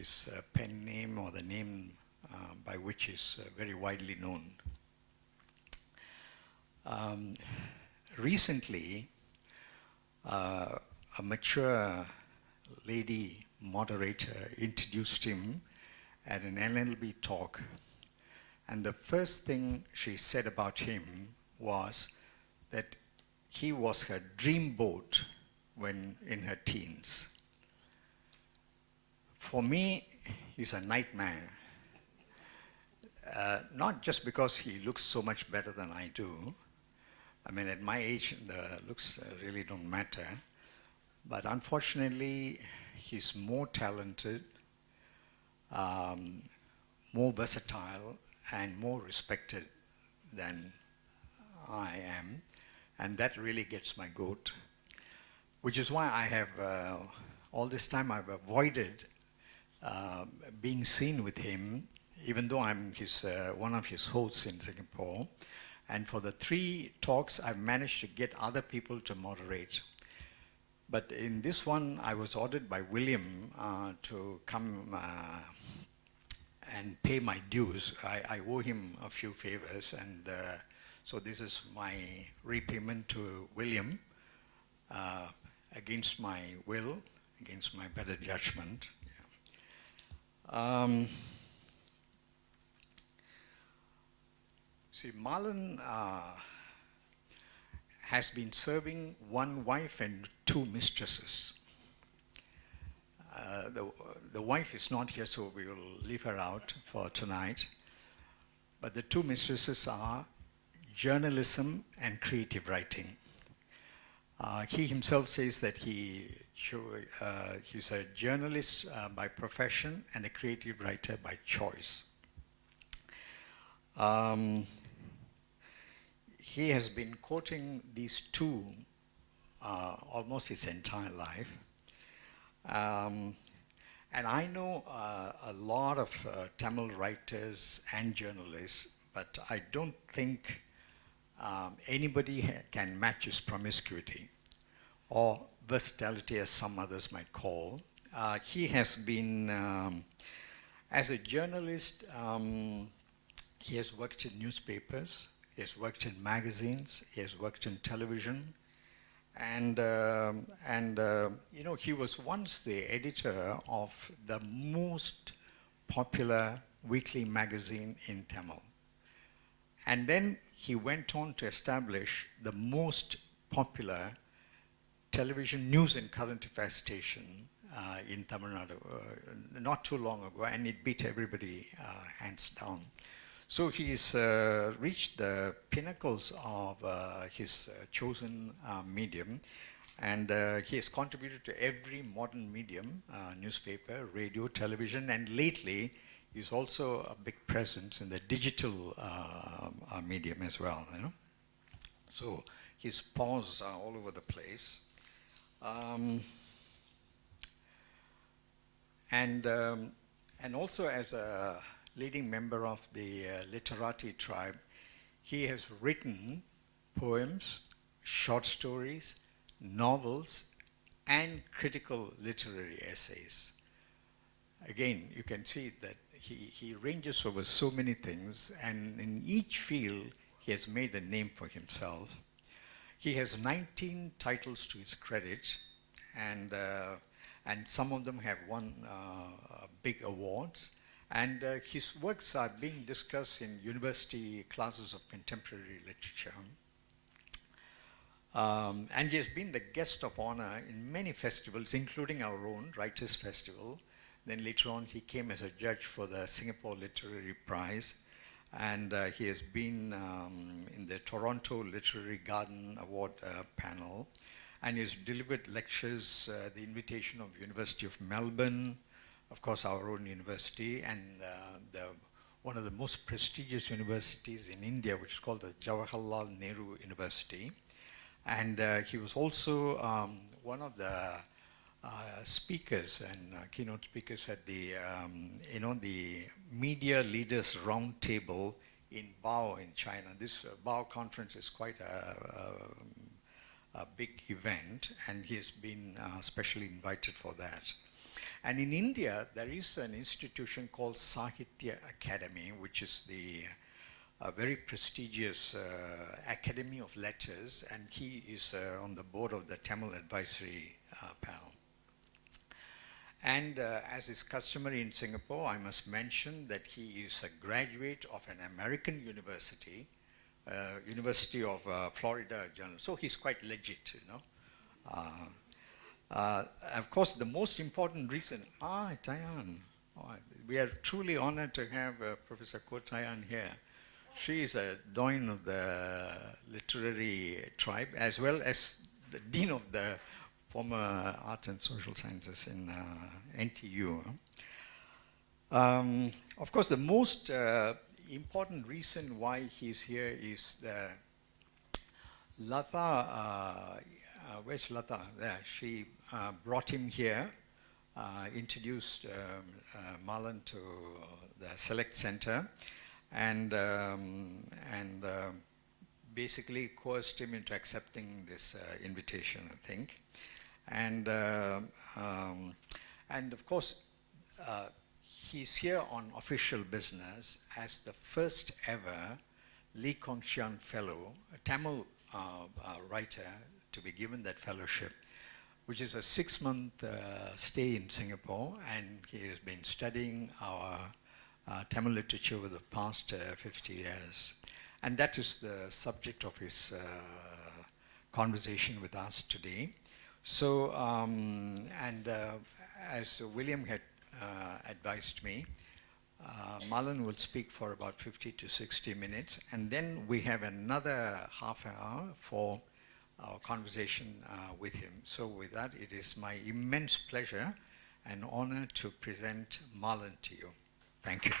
his pen name or the name by which he's very widely known. Recently, a mature lady moderator introduced him at an NLB talk, and the first thing she said about him was that he was her dream boat when in her teens. For me, he's a nightmare. Not just because he looks so much better than I do. I mean, at my age, the looks really don't matter. But unfortunately, he's more talented, more versatile, and more respected than I am. And that really gets my goat. Which is why I have, all this time I've avoided being seen with him, even though I'm his, one of his hosts in Singapore. And for the 3 talks, I've managed to get other people to moderate. But in this one, I was ordered by William to come and pay my dues. I owe him a few favors, and so this is my repayment to William against my will, against my better judgment. Yeah. See, Marlon has been serving 1 wife and 2 mistresses. The wife is not here, so we will leave her out for tonight. But the 2 mistresses are journalism and creative writing. He himself says that he's a journalist by profession and a creative writer by choice. He has been quoting these 2 almost his entire life. And I know a lot of Tamil writers and journalists, but I don't think anybody can match his promiscuity or versatility, as some others might call. He has been, as a journalist, he has worked in newspapers, he has worked in magazines, he has worked in television, and you know, he was once the editor of the most popular weekly magazine in Tamil. And then he went on to establish the most popular television news and current affairs station in Tamil Nadu not too long ago, and it beat everybody hands down. So he's reached the pinnacles of his chosen medium, and he has contributed to every modern medium, newspaper, radio, television, and lately he's also a big presence in the digital medium as well. You know? So his paws are all over the place. And also as a leading member of the Literati tribe, he has written poems, short stories, novels, and critical literary essays. Again, you can see that he ranges over so many things, and in each field, he has made a name for himself. He has 19 titles to his credit, and some of them have won big awards. And his works are being discussed in university classes of contemporary literature. And he has been the guest of honor in many festivals, including our own Writers' Festival. Then later on, he came as a judge for the Singapore Literary Prize. And he has been in the Toronto Literary Garden Award panel. And he has delivered lectures, the invitation of University of Melbourne, of course, our own university, and one of the most prestigious universities in India, which is called the Jawaharlal Nehru University. And he was also one of the speakers and keynote speakers at the, the Media Leaders Roundtable in Bao in China. This Bao conference is quite a big event, and he has been specially invited for that. And in India, there is an institution called Sahitya Academy, which is the very prestigious Academy of Letters, and he is on the board of the Tamil Advisory Panel. And as is customary in Singapore, I must mention that he is a graduate of an American university, University of Florida Journal. So he's quite legit, you know. Of course, the most important reason, Tayan. Oh, we are truly honored to have Professor Ko Tayan here. She is a doyen of the literary tribe, as well as the dean of the former Art and Social Sciences in NTU. Of course, the most important reason why he's here is the Lata, where's Lata? There, she brought him here, introduced Malan to the Select Center, and basically coerced him into accepting this invitation, I think. And of course, he's here on official business as the first ever Lee Kong Chian Fellow, a Tamil writer, to be given that fellowship, which is a 6-month stay in Singapore, and he has been studying our Tamil literature over the past 50 years. And that is the subject of his conversation with us today. So, as William had advised me, Malan will speak for about 50 to 60 minutes, and then we have another half hour for our conversation with him. So with that, it is my immense pleasure and honor to present Malan to you. Thank you.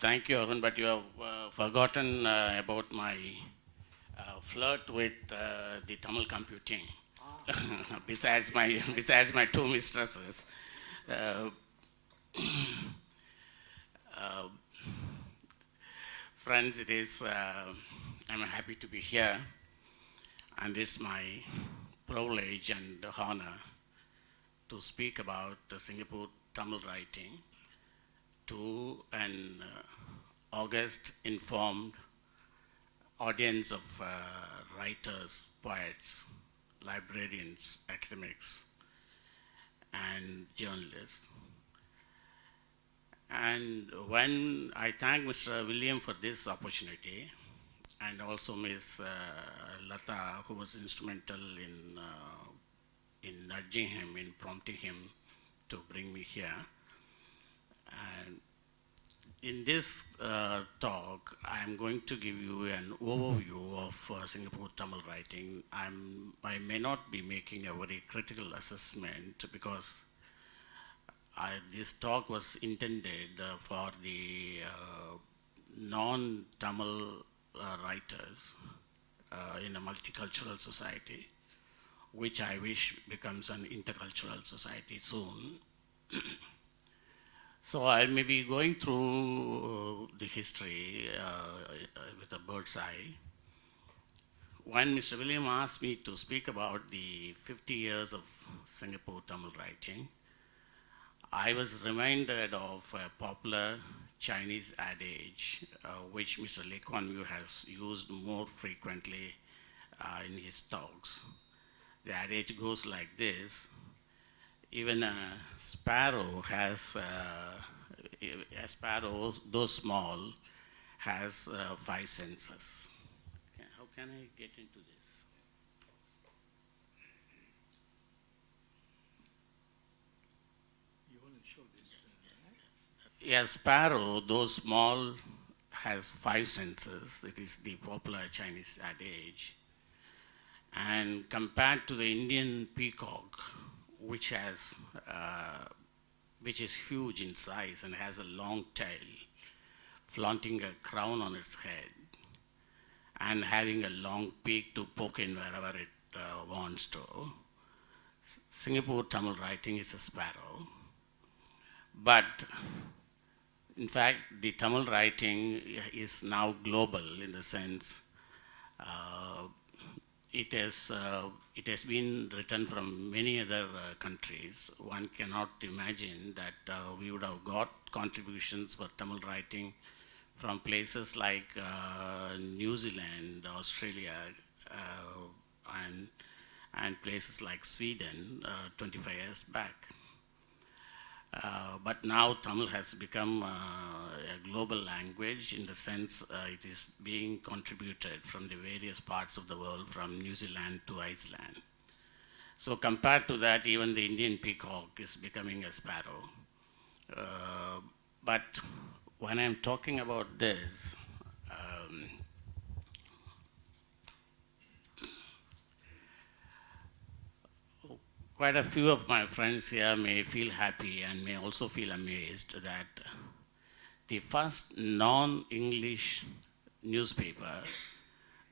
Thank you, Arun, but you have forgotten about my flirt with the Tamil computing. besides my two mistresses. Friends, I'm happy to be here, and it's my privilege and honor to speak about Singapore Tamil writing to an august, informed audience of writers, poets, librarians, academics, and journalists. And when I thank Mr. William for this opportunity, and also Ms. Lata, who was instrumental in nudging him, in prompting him to bring me here. And in this talk, I'm going to give you an overview of Singapore Tamil writing. I may not be making a very critical assessment because this talk was intended for the non-Tamil writers in a multicultural society, which I wish becomes an intercultural society soon. So I may be going through the history with a bird's eye. When Mr. William asked me to speak about the 50 years of Singapore Tamil writing, I was reminded of a popular Chinese adage, which Mr. Lee Kuan Yew has used more frequently in his talks. The adage goes like this: even a sparrow though small, has 5 senses. How can I get into this? A sparrow, though small, has 5 senses. It is the popular Chinese adage. And compared to the Indian peacock, which is huge in size and has a long tail, flaunting a crown on its head, and having a long beak to poke in wherever it wants to, Singapore Tamil writing is a sparrow. But in fact, the Tamil writing is now global in the sense uh, it has been written from many other countries. One cannot imagine that we would have got contributions for Tamil writing from places like New Zealand, Australia, and places like Sweden 25 years back. But now Tamil has become a global language in the sense it is being contributed from the various parts of the world, from New Zealand to Iceland. So compared to that, even the Indian peacock is becoming a sparrow. But when I'm talking about this, quite a few of my friends here may feel happy and may also feel amazed that the first non-English newspaper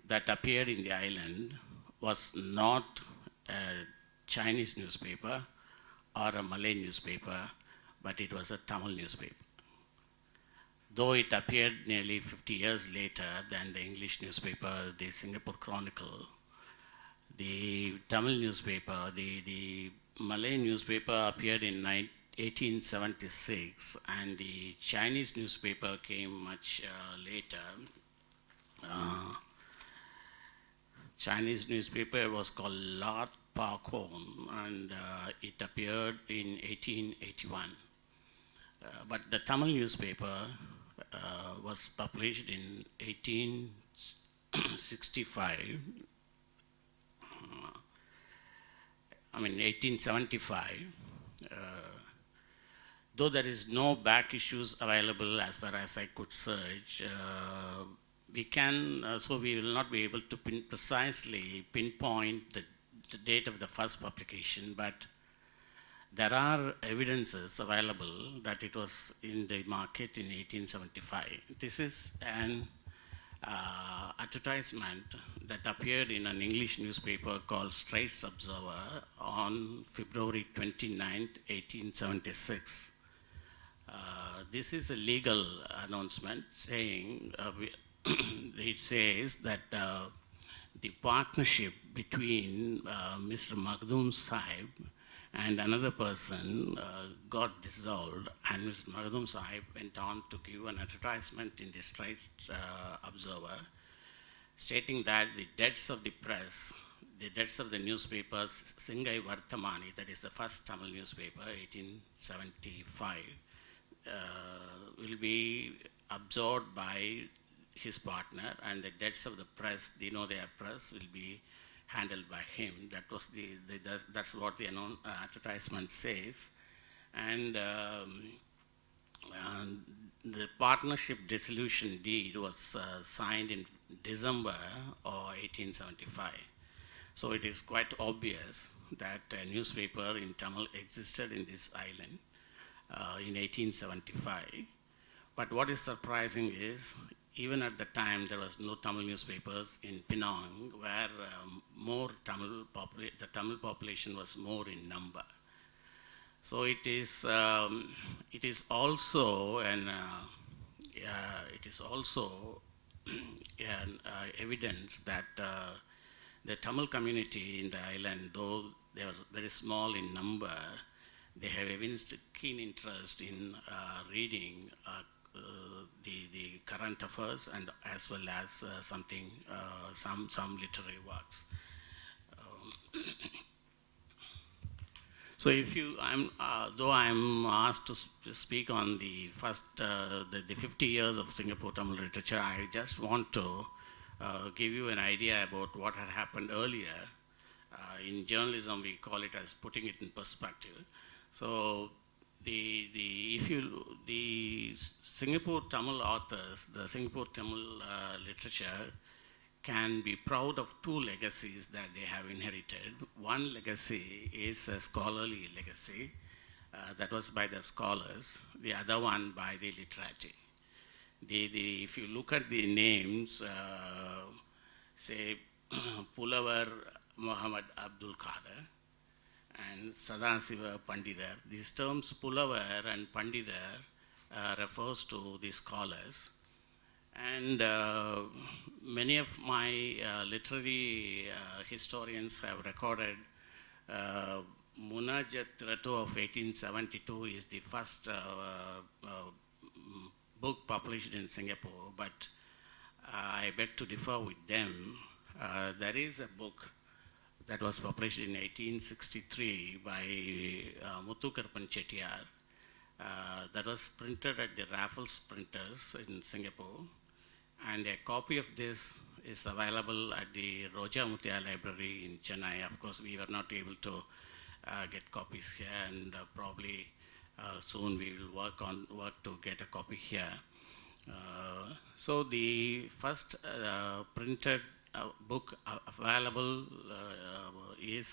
that appeared in the island was not a Chinese newspaper or a Malay newspaper, but it was a Tamil newspaper. Though it appeared nearly 50 years later than the English newspaper, the Singapore Chronicle, the Tamil newspaper, the Malay newspaper appeared in 1876, and the Chinese newspaper came much later. Chinese newspaper was called Lat Pa Kong, and it appeared in 1881. But the Tamil newspaper was published in 1865. 1875. Though there is no back issues available as far as I could search, we will not be able to precisely pinpoint the date of the first publication, but there are evidences available that it was in the market in 1875. This is an advertisement that appeared in an English newspaper called Straits Observer on February 29, 1876. This is a legal announcement saying, it says that the partnership between Mr. Makhdoom Sahib and another person got dissolved, and Mr. Makhdoom Sahib went on to give an advertisement in the Straits Observer stating that the debts of the press, the debts of the newspapers, Singai Vartamani, that is the first Tamil newspaper, 1875, will be absorbed by his partner, and the debts of the press, the Dinodaya press, will be handled by him. That was that's what the advertisement says. And the partnership dissolution deed was signed in December of 1875. So it is quite obvious that a newspaper in Tamil existed in this island in 1875. But what is surprising is, even at the time, there was no Tamil newspapers in Penang, where the Tamil population was more in number. So it is also an evidence that the Tamil community in the island, though they were very small in number, they have evinced keen interest in reading the current affairs, and as well as some literary works. So though I'm asked to speak on the first, the 50 years of Singapore Tamil literature, I just want to give you an idea about what had happened earlier. In journalism, we call it as putting it in perspective. So the Singapore Tamil authors, the Singapore Tamil literature can be proud of two legacies that they have inherited. One legacy is a scholarly legacy that was by the scholars, the other one by the literati. If you look at the names, say Pulavar Muhammad Abdul Qadir and Sadasiva Pandidar, these terms Pulavar and Pandidar refers to the scholars. And many of my literary historians have recorded Munajat Ratu of 1872 is the first book published in Singapore, but I beg to differ with them. There is a book that was published in 1863 by Muthu Karpan Chettiar that was printed at the Raffles printers in Singapore, and a copy of this is available at the Roja Mutia Library in Chennai. Of course, we were not able to get copies here, and probably soon we will work to get a copy here. So the first printed book available is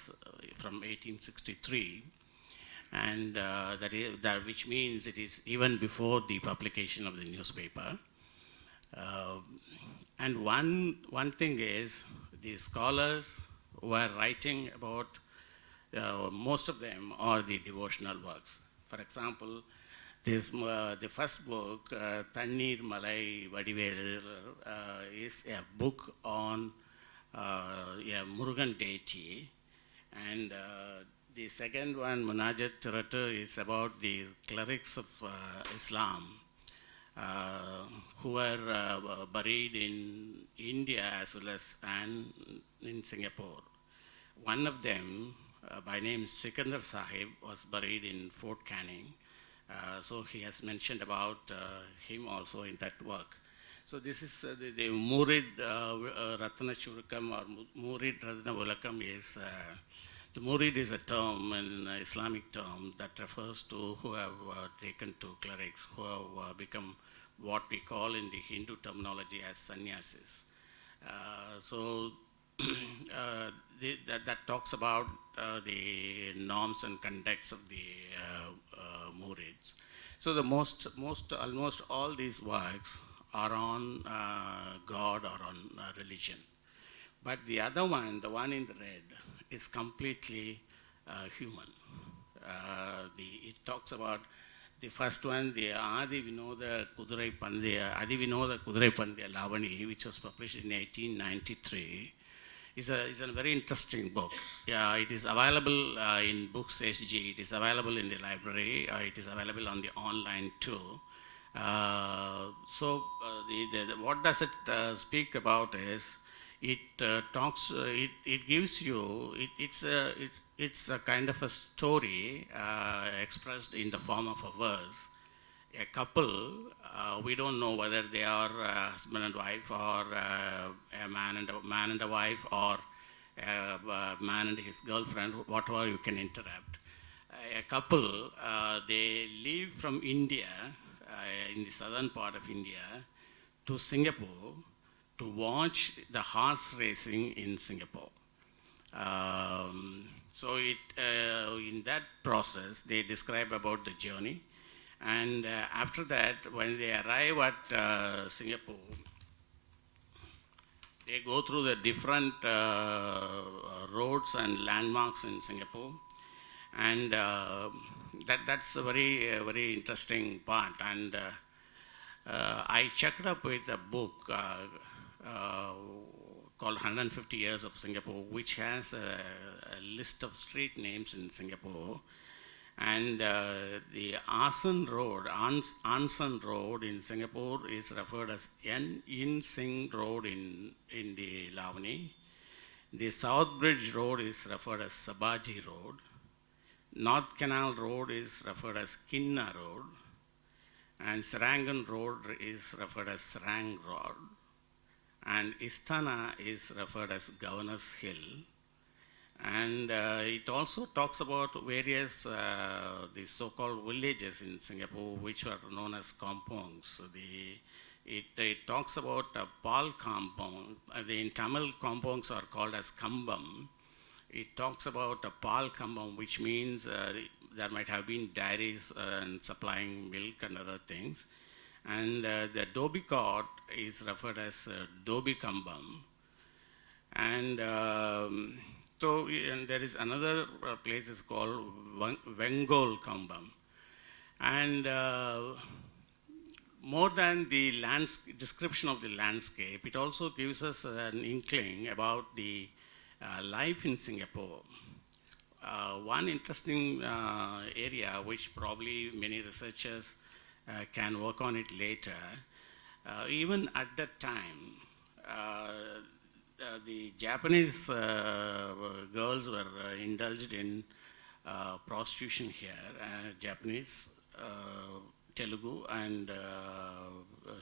from 1863, and which means it is even before the publication of the newspaper. And one thing is, the scholars were writing about, most of them are the devotional works. For example, the first book, Thannir Malai Vadivel, is a book on Murugan deity, and the second one, Munajat Tiratu, is about the clerics of Islam who were buried in India as well as and in Singapore. One of them, by name Sikandar Sahib, was buried in Fort Canning. So he has mentioned about him also in that work. So this is the Murid Ratna Churukam or Murid Ratna Ulakam is, the Murid is a term, an Islamic term that refers to who have taken to clerics, who have become what we call in the Hindu terminology as sannyasis. So that talks about the norms and conducts of the Murids. So the almost all these works are on God or on religion. But the other one, the one in the red, is completely human. It talks about the first one, the Adi Vinoda Kudurai Pandya Lavani, which was published in 1893. Is a very interesting book. Yeah, it is available in Books SG. It is available in the library. It is available on the online too. So what does it speak about is, it talks. It gives you. It's a kind of a story expressed in the form of a verse. A couple, we don't know whether they are husband and wife, or a man and a wife, or a man and his girlfriend, whatever you can interrupt. A couple, they leave from India, in the southern part of India, to Singapore to watch the horse racing in Singapore. So in that process, they describe about the journey. And after that, when they arrive at Singapore, they go through the different roads and landmarks in Singapore. And that's a very interesting part. And I checked up with a book called 150 Years of Singapore, which has a list of street names in Singapore. And the Anson Road in Singapore is referred as Yin Sing Road in the Lavani. The South Bridge Road is referred as Sabaji Road. North Canal Road is referred as Kinna Road. And Serangoon Road is referred as Serang Road. And Istana is referred as Governor's Hill. And it also talks about various the so-called villages in Singapore, which are known as kampongs. It talks about a Pal kampong. In Tamil, kampongs are called as kambam. It talks about a Pal kambam, which means there might have been dairies and supplying milk and other things. And the Dobi court is referred as Dobi kambam. And and there is another place is called Vengol Kambam. And more than the description of the landscape, it also gives us an inkling about the life in Singapore. One interesting area which probably many researchers can work on it later, even at that time, the Japanese girls were indulged in prostitution here, Japanese, Telugu, and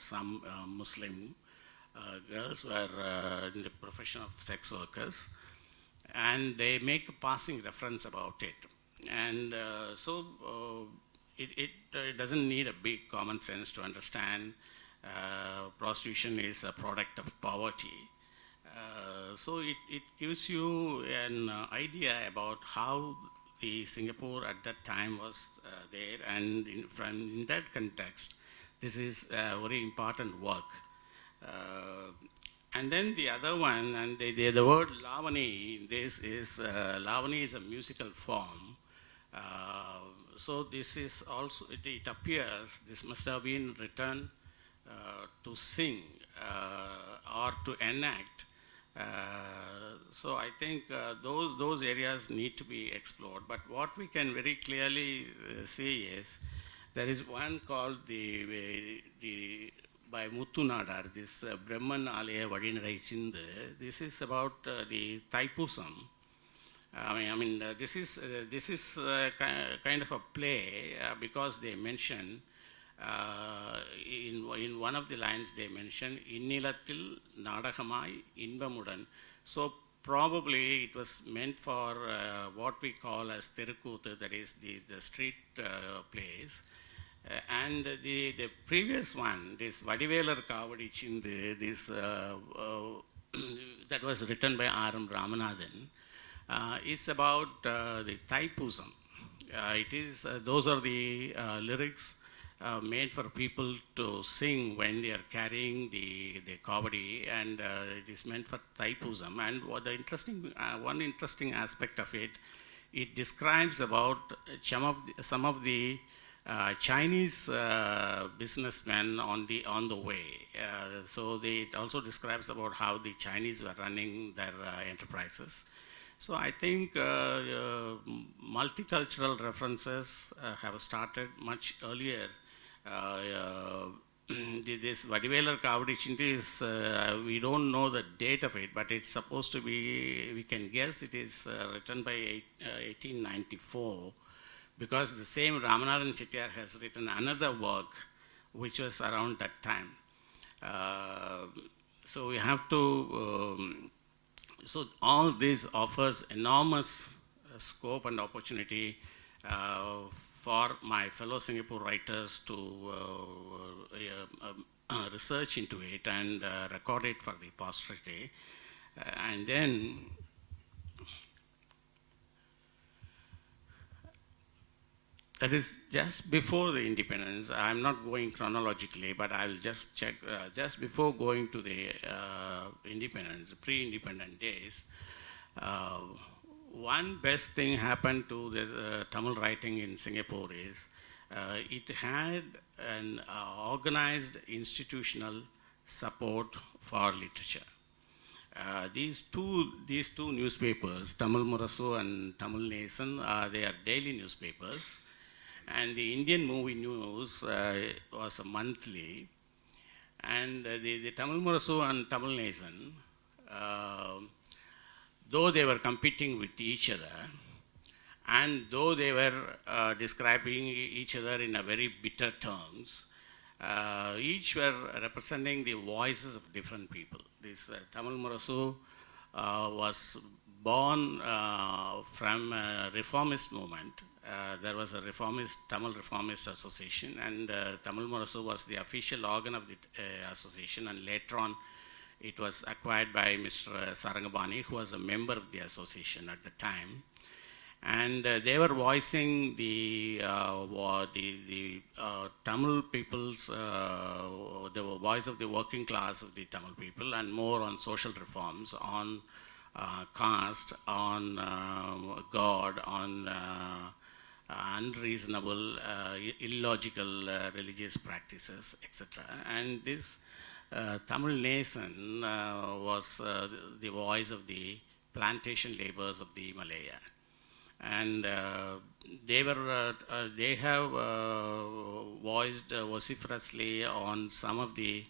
some Muslim girls were in the profession of sex workers, and they make a passing reference about it. And it doesn't need a big common sense to understand prostitution is a product of poverty. So it gives you an idea about how the Singapore at that time was there, and in that context, this is a very important work. And then the other one, and the word Lavani, Lavani is a musical form. So this is also, it appears, this must have been written to sing or to enact. So I think those areas need to be explored. But what we can very clearly see is there is one called by Muthu Nadar, this Brahman Alaya Vadinarai Chindu. This is about the Thaipusam. This is kind of a play because they mention in one of the lines they mention Innilathil Nadagamai Inbamudan. So probably it was meant for what we call as Thirukuthu, that is the street plays. And the previous one, this Vadivelar Kavadi Chindu, this that was written by R.M. Ramanathan, is about the Thaipusam. Those are the lyrics made for people to sing when they are carrying the kavadi, and it is meant for Thaipusam. And what one interesting aspect of it, it describes about some of the Chinese businessmen on the way. So it also describes about how the Chinese were running their enterprises. So I think multicultural references have started much earlier. This Vadivelar Kavadi Chindu is, we don't know the date of it, but it's supposed to be, we can guess it is written by 1894, because the same Ramanathan Chettiar has written another work which was around that time. So we have to, so all this offers enormous scope and opportunity for my fellow Singapore writers to research into it and record it for the posterity. And then that is just before the independence. I'm not going chronologically, but I'll just check. Just before going to the independence, pre-independent days, one best thing happened to the Tamil writing in Singapore is it had an organized institutional support for literature. These two newspapers, Tamil Murasu and Tamil Nesan, they are daily newspapers, and the Indian Movie News was a monthly, and the Tamil Murasu and Tamil Nesan, though they were competing with each other, and though they were describing each other in a very bitter terms, each were representing the voices of different people. This Tamil Murasu was born from a reformist movement. There was a Tamil Reformist Association, and Tamil Murasu was the official organ of the association, and later on it was acquired by Mr. Sarangabani, who was a member of the association at the time. And they were voicing the Tamil people's, the voice of the working class of the Tamil people, and more on social reforms, on caste, on God, on unreasonable, illogical religious practices, etc. And this Tamil Nation was the voice of the plantation laborers of the Malaya. And they have voiced vociferously on some of the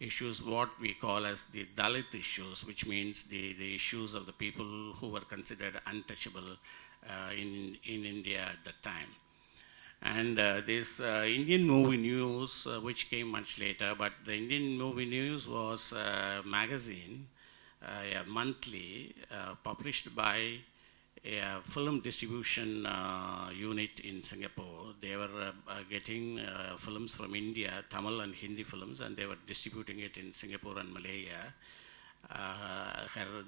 issues, what we call as the Dalit issues, which means the issues of the people who were considered untouchable in India at that time. And this Indian Movie News, which came much later, but the Indian Movie News was a magazine, a monthly, published by a film distribution unit in Singapore. They were getting films from India, Tamil and Hindi films, and they were distributing it in Singapore and Malaya.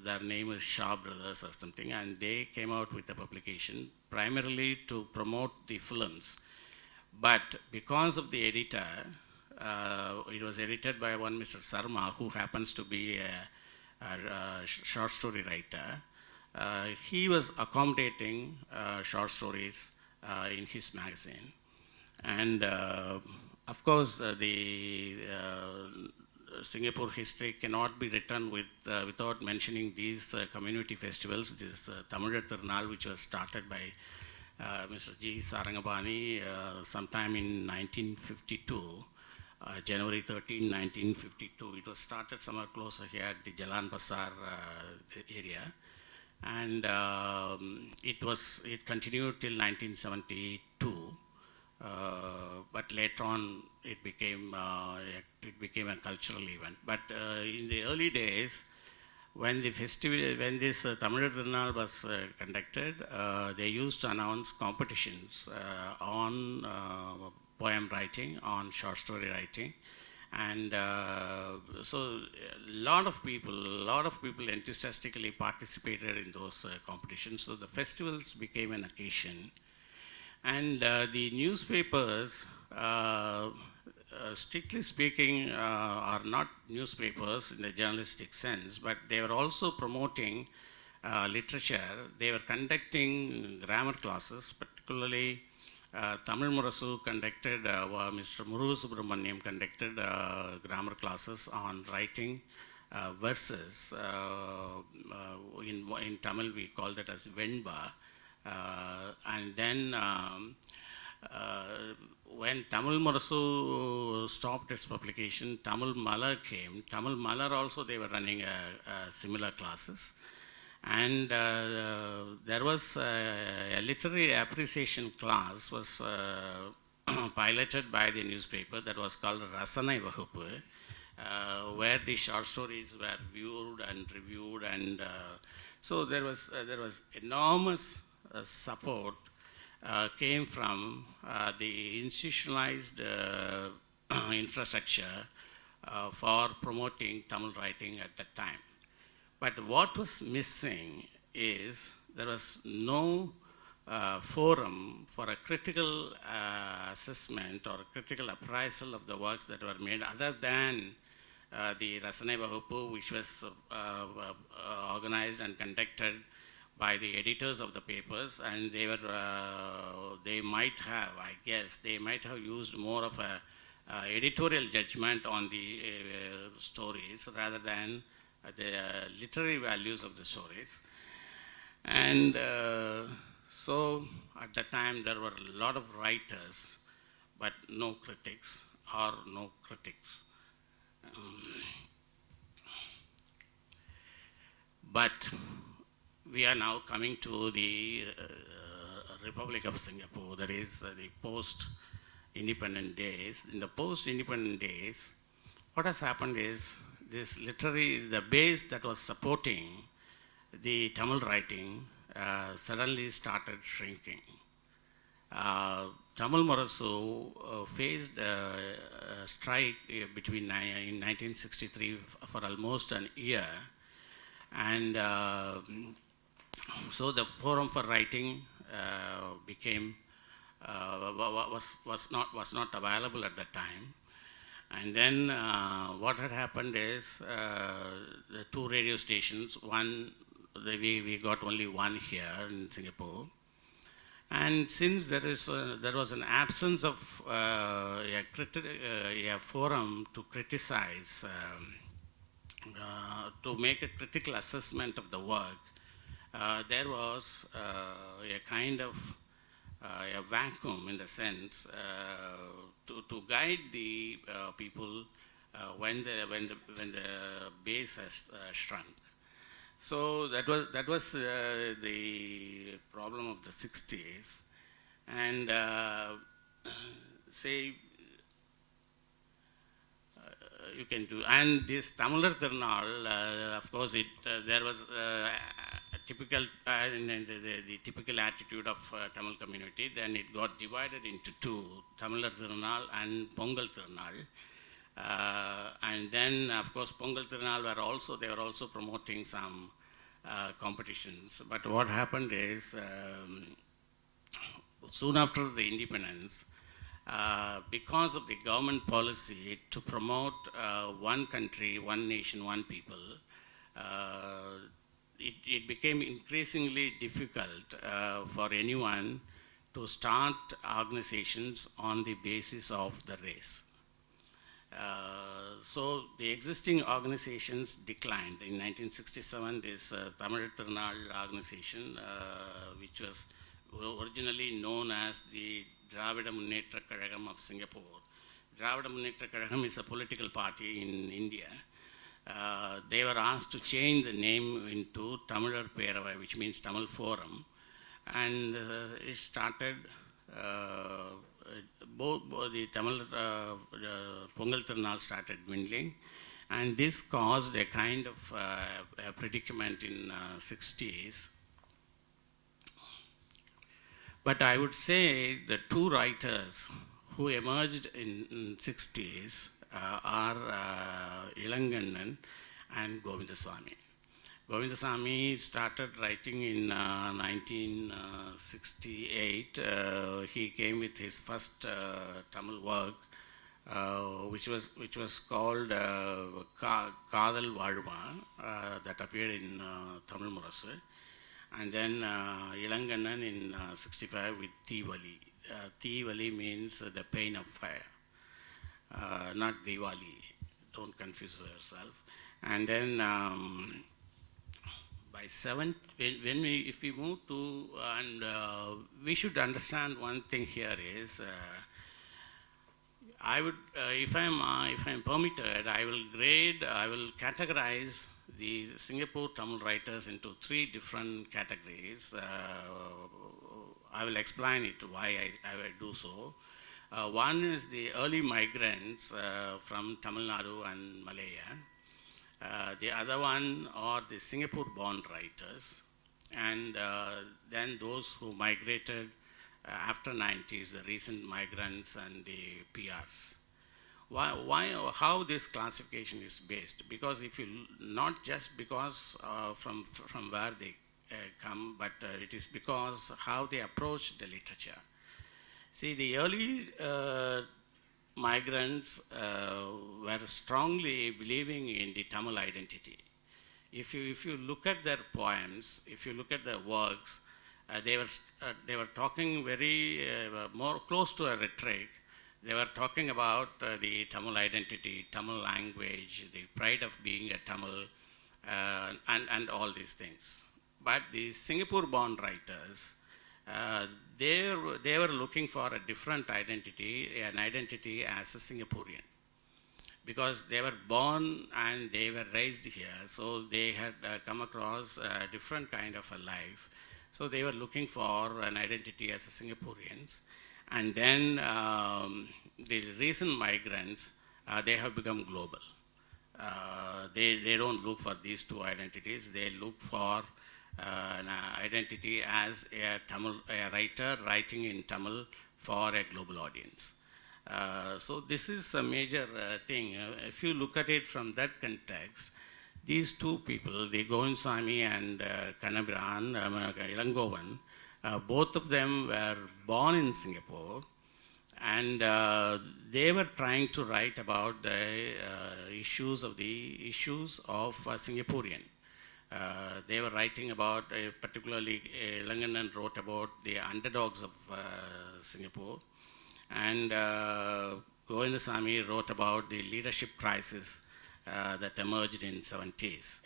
Their name is Shah Brothers or something, and they came out with a publication primarily to promote the films. But because of the editor, it was edited by one Mr. Sarma, who happens to be a short story writer. He was accommodating short stories in his magazine. And of course, the Singapore history cannot be written without mentioning these community festivals. This Tamil Tirunal, which was started by Mr. G. Sarangapani sometime in 1952, January 13, 1952. It was started somewhere closer here at the Jalan Pasar area. And it continued till 1972. But later on, it became a cultural event. But in the early days, when this Tamil Tirunal was conducted, they used to announce competitions on poem writing, on short story writing, and so a lot of people enthusiastically participated in those competitions. So the festivals became an occasion. And the newspapers, strictly speaking, are not newspapers in the journalistic sense, but they were also promoting literature. They were conducting grammar classes, particularly Tamil Murasu conducted, Mr. Muru Subramaniam conducted grammar classes on writing verses. In Tamil, we call that as Venba. And then when Tamil Murasu stopped its publication, Tamil Malar came. Tamil Malar also, they were running similar classes. And there was a literary appreciation class was piloted by the newspaper that was called Rasanai Vahupu, where the short stories were viewed and reviewed. And so there was enormous support came from the institutionalized infrastructure for promoting Tamil writing at that time. But what was missing is there was no forum for a critical assessment or critical appraisal of the works that were made, other than the Rasanai Vahupu, which was organized and conducted by the editors of the papers, and they might have used more of a editorial judgment on the stories rather than the literary values of the stories. And so at that time there were a lot of writers, but no critics. But we are now coming to the Republic of Singapore, that is the post-independent days. In the post-independent days, what has happened is the base that was supporting the Tamil writing suddenly started shrinking. Tamil Murasu faced a strike in 1963 for almost an year, and so the forum for writing became was not available at that time. And then what had happened is the two radio stations, we got only one here in Singapore, And since there was an absence of a forum to criticize, to make a critical assessment of the work, there was a kind of a vacuum in the sense to guide the people when the base has shrunk. So that was the problem of the 60s, and say you can do. And this Tamilar Tirunal, of course, there was a typical the typical attitude of Tamil community. Then it got divided into two: Tamilar Tirunal and Pongal Tirunal. And then, of course, Pongal Tirunal they were also promoting some competitions. But what happened is, soon after the independence, because of the government policy to promote one country, one nation, one people, it became increasingly difficult for anyone to start organizations on the basis of the race. So the existing organizations declined. In 1967, this Tamil Tirunal organization, which was originally known as the Dravida Munnetra Kazhagam of Singapore. Dravida Munnetra Kazhagam is a political party in India. They were asked to change the name into Tamilar Peravai, which means Tamil Forum, and it started. Both the Tamil Pongal Tirunal started dwindling, and this caused a kind of a predicament in 60s. But I would say the two writers who emerged in 60s are Ilangannan and Govindaswamy. Govindaswamy started writing in 1968. He came with his first Tamil work, which was called Kadal Vazhuma, that appeared in Tamil Murasu. And then Ilangannan in 65 with Diwali. Diwali means the pain of fire, not Diwali. Don't confuse yourself. And then by if we move to, and we should understand one thing here is, I would, if I'm permitted, I will categorize the Singapore Tamil writers into three different categories. I will explain it why I do so. One is the early migrants from Tamil Nadu and Malaya. The other one are the Singapore-born writers, and then those who migrated after 90s, the recent migrants and the PRs. How this classification is based? Because if you, not just because from where they come, but it is because how they approach the literature. See, the early migrants were strongly believing in the Tamil identity. If you look at their poems, if you look at their works, they were talking very more close to a rhetoric. They were talking about the Tamil identity, Tamil language, the pride of being a Tamil, and all these things. But the Singapore-born writers, they were looking for a different identity, an identity as a Singaporean, because they were born and they were raised here, so they had come across a different kind of a life. So they were looking for an identity as a Singaporeans. And then the recent migrants, they have become global. They don't look for these two identities. They look for an identity as a writer writing in Tamil for a global audience. So this is a major thing. If you look at it from that context, these two people, the Govindaswamy and Kannabiran, Ilangovan, both of them were born in Singapore, and they were trying to write about the issues of Singaporean. They were writing about, particularly Langanan wrote about the underdogs of Singapore, and Govindasamy wrote about the leadership crisis that emerged in 70s.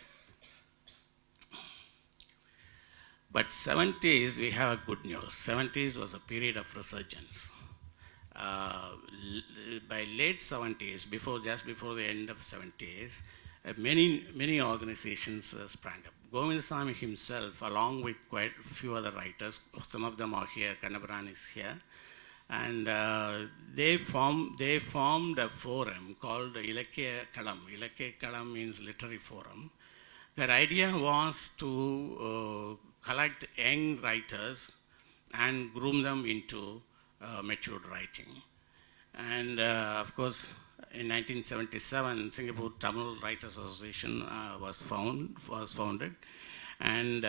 But 70s, we have a good news. 70s was a period of resurgence. By late 70s, just before the end of 70s, many organizations sprang up. Govindasamy himself, along with quite a few other writers, some of them are here, Kannabaran is here, and they formed a forum called Ilakya Kalam. Ilakya Kalam means literary forum. Their idea was to collect young writers and groom them into matured writing. And of course, in 1977, Singapore Tamil Writers Association was founded. And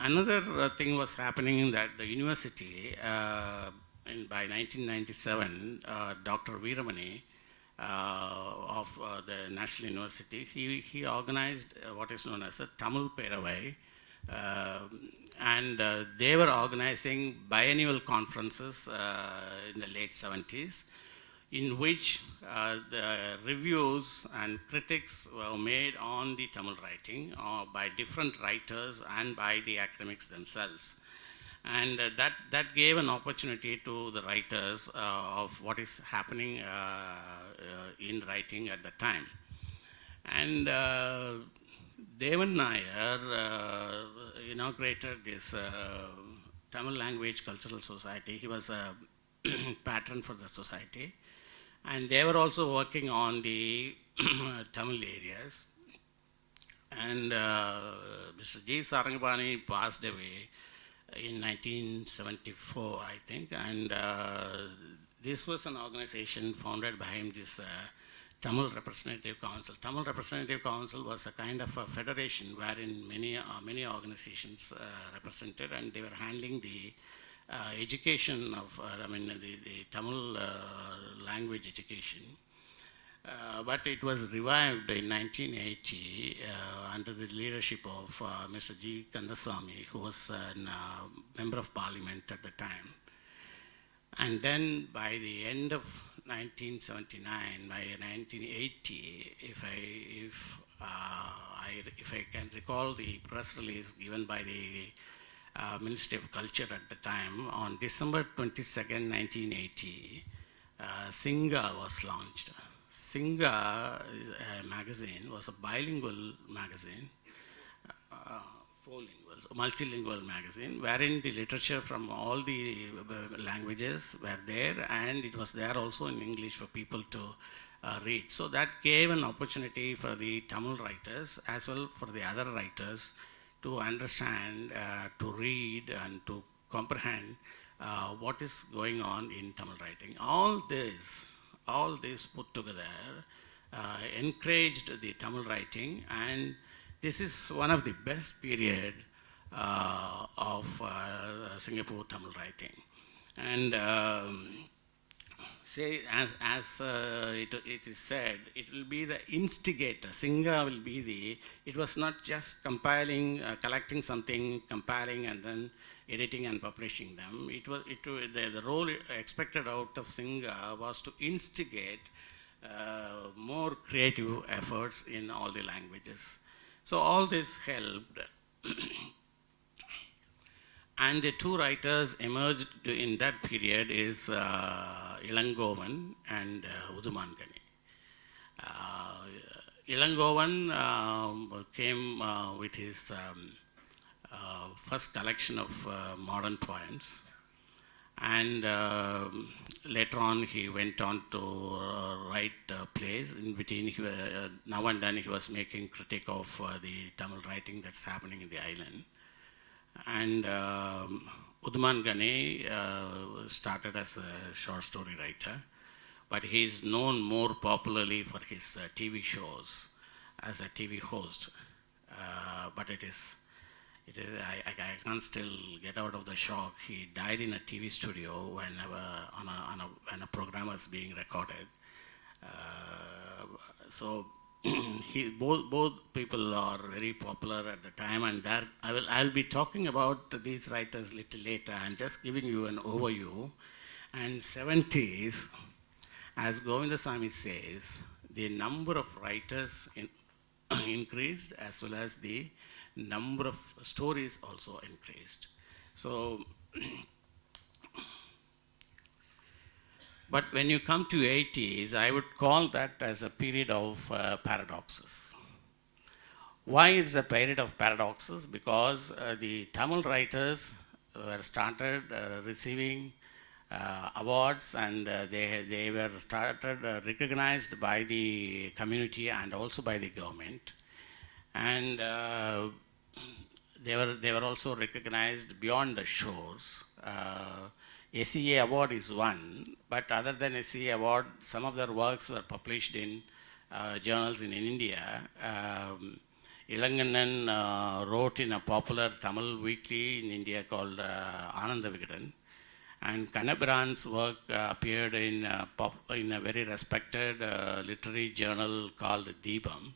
another thing was happening that the university, by 1997, Dr. Veeramani of the National University, he organized what is known as a Tamil Peravai, and they were organizing biennial conferences in the late 70s, in which the reviews and critics were made on the Tamil writing by different writers and by the academics themselves. And that gave an opportunity to the writers of what is happening in writing at the time. And Devan Nair inaugurated this Tamil Language Cultural Society. He was a patron for the society. And they were also working on the Tamil areas. And Mr. G. Sarangapani passed away in 1974, I think. And this was an organization founded by him, this Tamil Representative Council. Tamil Representative Council was a kind of a federation wherein many organizations represented, and they were handling the education of, the Tamil language education. But it was revived in 1980 under the leadership of Mr. G. Kandasamy, who was a member of parliament at the time. And then by the end of 1979, by 1980, if I can recall the press release given by the Ministry of Culture at the time, on December 22nd, 1980, Singa was launched. Singa magazine was a bilingual magazine, multilingual magazine, wherein the literature from all the languages were there, and it was there also in English for people to read. So that gave an opportunity for the Tamil writers as well for the other writers to understand, to read, and to comprehend what is going on in Tamil writing. All this put together encouraged the Tamil writing, and this is one of the best period of Singapore Tamil writing. And it is said, it will be the instigator. Singa will be it was not just compiling, collecting something, compiling, and then editing and publishing them. The role expected out of Singa was to instigate more creative efforts in all the languages. So all this helped. And the two writers emerged in that period is Ilangovan and Udumangani. Ilangovan came with his first collection of modern poems, and later on he went on to write plays. In between, now and then he was making critique of the Tamil writing that's happening in the island. And Udumangani started as a short story writer, but he is known more popularly for his TV shows as a TV host. But I can't still get out of the shock. He died in a TV studio when a program was being recorded. So both people are very popular at the time, and that I'll be talking about these writers little later. I'm just giving you an overview. And 70s, as Govindasamy says, the number of writers increased as well as the number of stories also increased. So, but when you come to 80s, I would call that as a period of paradoxes. Why it's a period of paradoxes? Because the Tamil writers were started receiving awards, and they were started recognized by the community and also by the government. And they were also recognized beyond the shores. SEA award is one, but other than SEA award, some of their works were published in journals in India. Ilanganan wrote in a popular Tamil weekly in India called Ananda Vigadan, and Kannabiran's work appeared in a very respected literary journal called Deepam.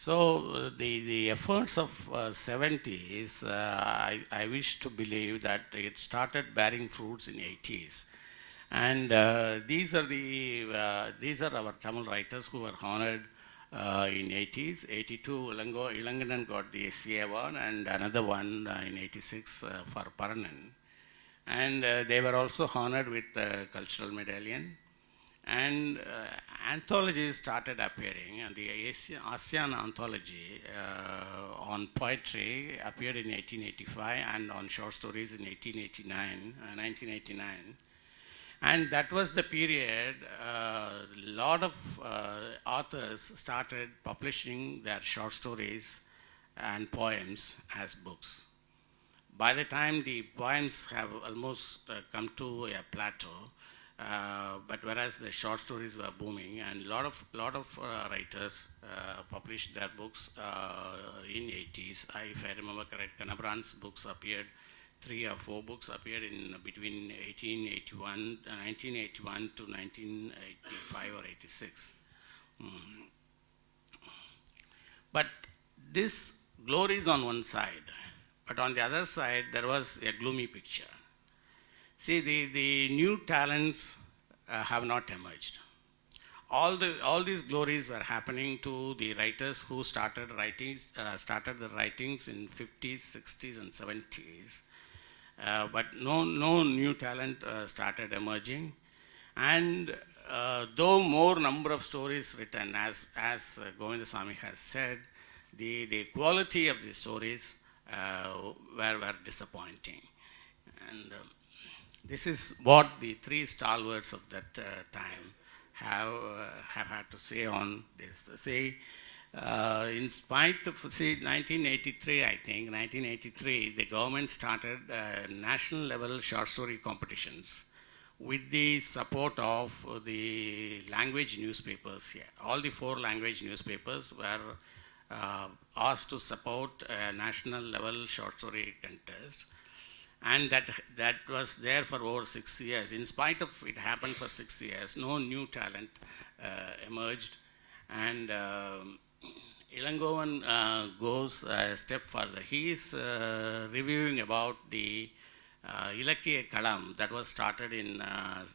So the efforts of 70s, I wish to believe that it started bearing fruits in 80s. And these are our Tamil writers who were honored in 80s. 82, Ilanganan got the SCA award, and another one in 86 for Paranan. And they were also honored with the cultural medallion. And anthologies started appearing, and the ASEAN anthology on poetry appeared in 1885, and on short stories in 1989. And that was the period a lot of authors started publishing their short stories and poems as books. By the time the poems have almost come to a plateau, but whereas the short stories were booming, and a lot of writers published their books in 80s. If I remember correct, Kannabiran's books appeared, 3 or 4 books appeared in between 1981 to 1985 or 86. But this glory is on one side, but on the other side there was a gloomy picture. See, the new talents have not emerged. All these glories were happening to the writers who started the writings in 50s, 60s, and 70s. But no new talent started emerging. And though more number of stories written, as Govindasamy has said, the quality of the stories were disappointing. And this is what the 3 stalwarts of that time have had to say on this. In spite of, 1983, I think, 1983, the government started national level short story competitions with the support of the language newspapers here. All the 4 language newspapers were asked to support a national level short story contest. And that was there for over 6 years. In spite of it happened for 6 years, no new talent emerged. And Ilangovan goes a step further. He is reviewing about the Ilakkiya Kalam that was started in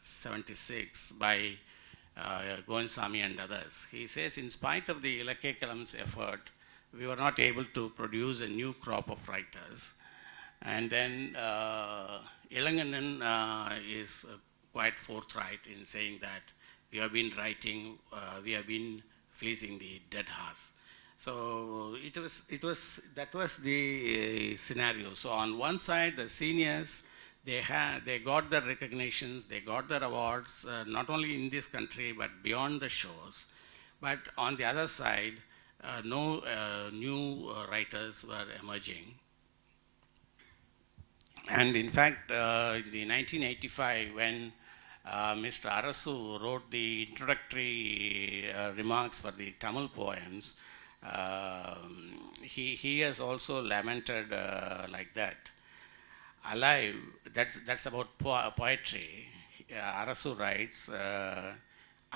76 by Govindasamy and others. He says, in spite of the Ilakkiya Kalam's effort, we were not able to produce a new crop of writers. And then Ilanganan is quite forthright in saying that we have been writing, we have been fleecing the dead horse. So that was the scenario. So on one side, the seniors, they got their recognitions, they got their awards, not only in this country but beyond the shores. But on the other side, no new writers were emerging. And in fact, in the 1985, when Mr. Arasu wrote the introductory remarks for the Tamil poems, he has also lamented like that. Alive, that's about poetry. Arasu writes,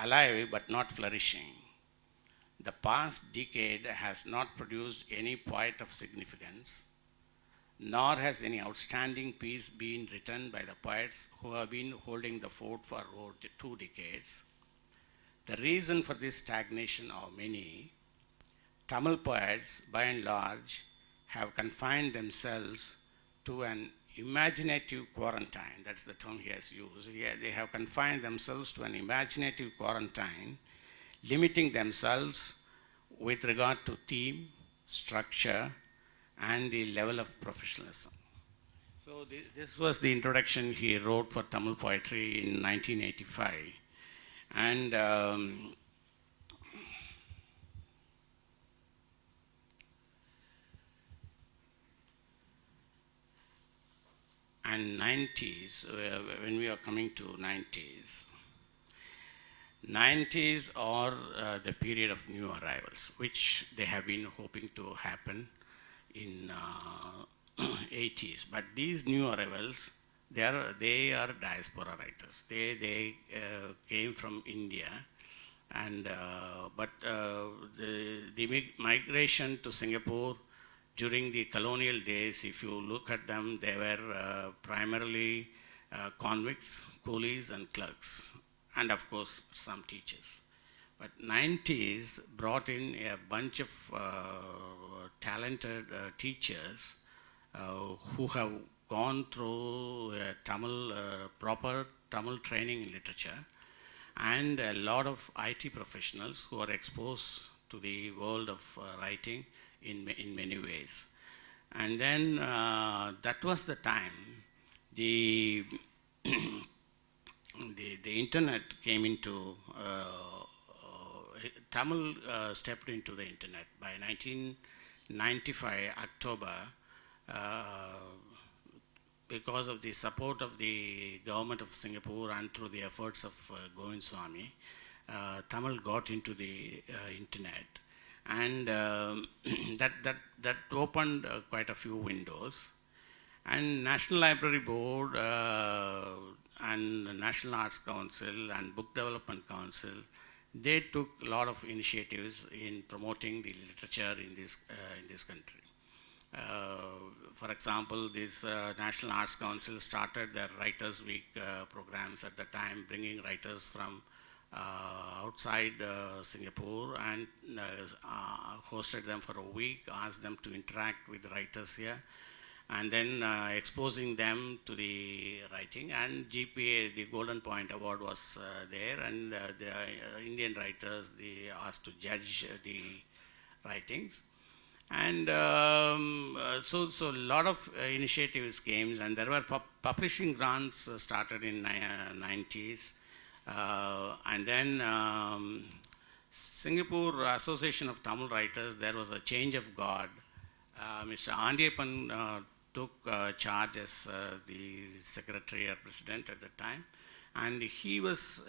alive but not flourishing. the past decade has not produced any poet of significance, nor has any outstanding piece been written by the poets who have been holding the fort for over 2 decades. The reason for this stagnation are many. Tamil poets, by and large, have confined themselves to an imaginative quarantine. That's the term he has used. They have confined themselves to an imaginative quarantine, limiting themselves with regard to theme, structure, and the level of professionalism. So this was the introduction he wrote for Tamil poetry in 1985. And and 90s, when we are coming to 90s are the period of new arrivals, which they have been hoping to happen in 80s. But these new arrivals, they are diaspora writers. They came from India, and the migration to Singapore during the colonial days, if you look at them, they were primarily convicts, coolies, and clerks, and of course some teachers. But 90s brought in a bunch of talented teachers who have gone through proper Tamil training in literature, and a lot of IT professionals who are exposed to the world of writing in many ways. And then that was the time the internet came into, Tamil stepped into the internet by 1995 October, because of the support of the government of Singapore and through the efforts of Govind Swami, Tamil got into the internet, and that opened quite a few windows. And National Library Board and the National Arts Council and Book Development Council, they took a lot of initiatives in promoting the literature in this country. For example, this National Arts Council started their Writers' Week programs at the time, bringing writers from outside Singapore, and hosted them for a week, asked them to interact with the writers here, and then exposing them to the writing. And GPA, the Golden Point Award, was there, and the Indian writers, they asked to judge the writings. And so a lot of initiatives came, and there were publishing grants started in 90s. And then Singapore Association of Tamil Writers, there was a change of guard. Mr. Andiyappan took charge as the secretary or president at the time, and he was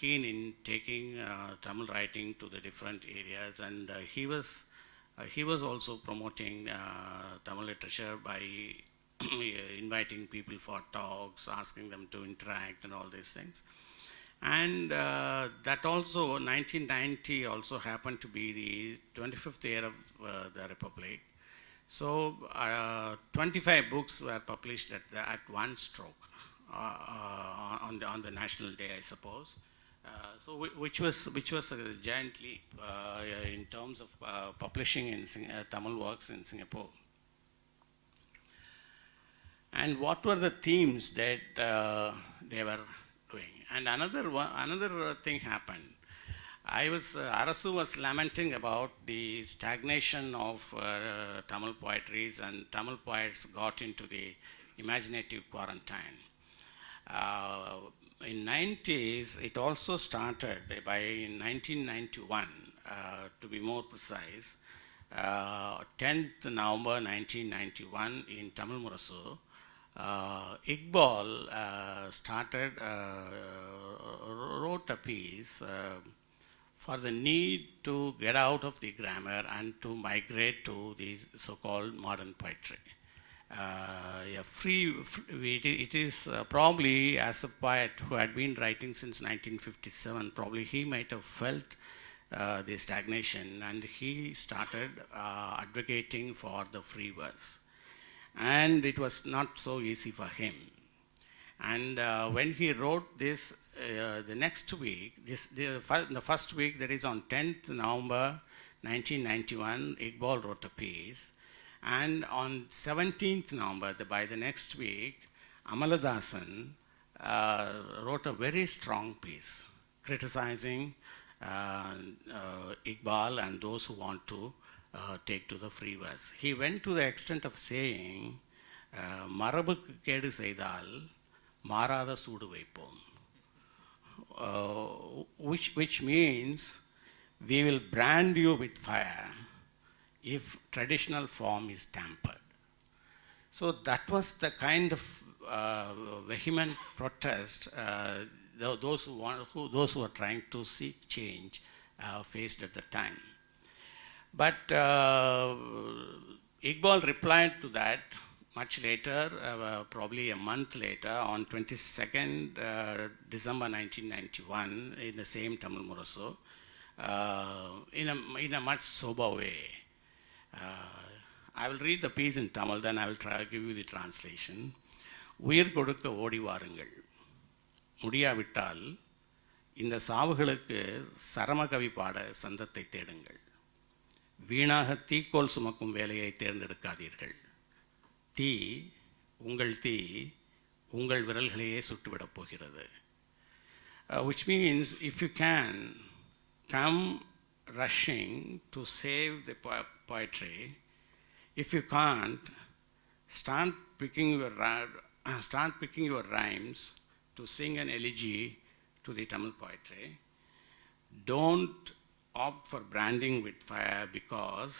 keen in taking Tamil writing to the different areas, and he was also promoting Tamil literature by inviting people for talks, asking them to interact and all these things. And that also, 1990 also happened to be the 25th year of the Republic. So 25 books were published at one stroke on the National Day, I suppose. So which was a giant leap in terms of publishing in Tamil works in Singapore. And what were the themes that they were doing? And another thing happened. Arasu was lamenting about the stagnation of Tamil poetries, and Tamil poets got into the imaginative quarantine. In 90s, it also started by 1991, to be more precise, 10th November 1991 in Tamil Murasu, Iqbal wrote a piece for the need to get out of the grammar and to migrate to the so-called modern poetry. It is probably, as a poet who had been writing since 1957, probably he might have felt the stagnation, and he started advocating for the free verse. And it was not so easy for him. And when he wrote this, the next week, the first week, that is on 10th November 1991, Iqbal wrote a piece. And on 17th November, by the next week, Amaladasan wrote a very strong piece criticizing Iqbal and those who want to take to the free verse. He went to the extent of saying, மரபுக்கு கேடு செய்தால் மாறாத சூடு வைப்போம், which means we will brand you with fire if traditional form is tampered. So that was the kind of vehement protest those who were trying to seek change faced at the time. But Iqbal replied to that much later, probably a month later, on 22nd December 1991, in the same Tamil Murasu, in a much sober way. I will read the piece in Tamil, then I will try to give you the translation. உயிர் கொடுக்க ஓடி வாருங்கள், முடியாவிட்டால் இந்த சாவுகளுக்கு சரமகவி பாட சந்தத்தை தேடுங்கள். வீணாக தீக்கோல் சுமக்கும் வேலையை தேர்ந்தெடுக்காதீர்கள். தீ உங்கள் விரல்களையே சுட்டுவிடப் போகிறது. Which means if you can come rushing to save the poetry, if you can't, start picking your rhymes to sing an elegy to the Tamil poetry. Don't opt for branding with fire, because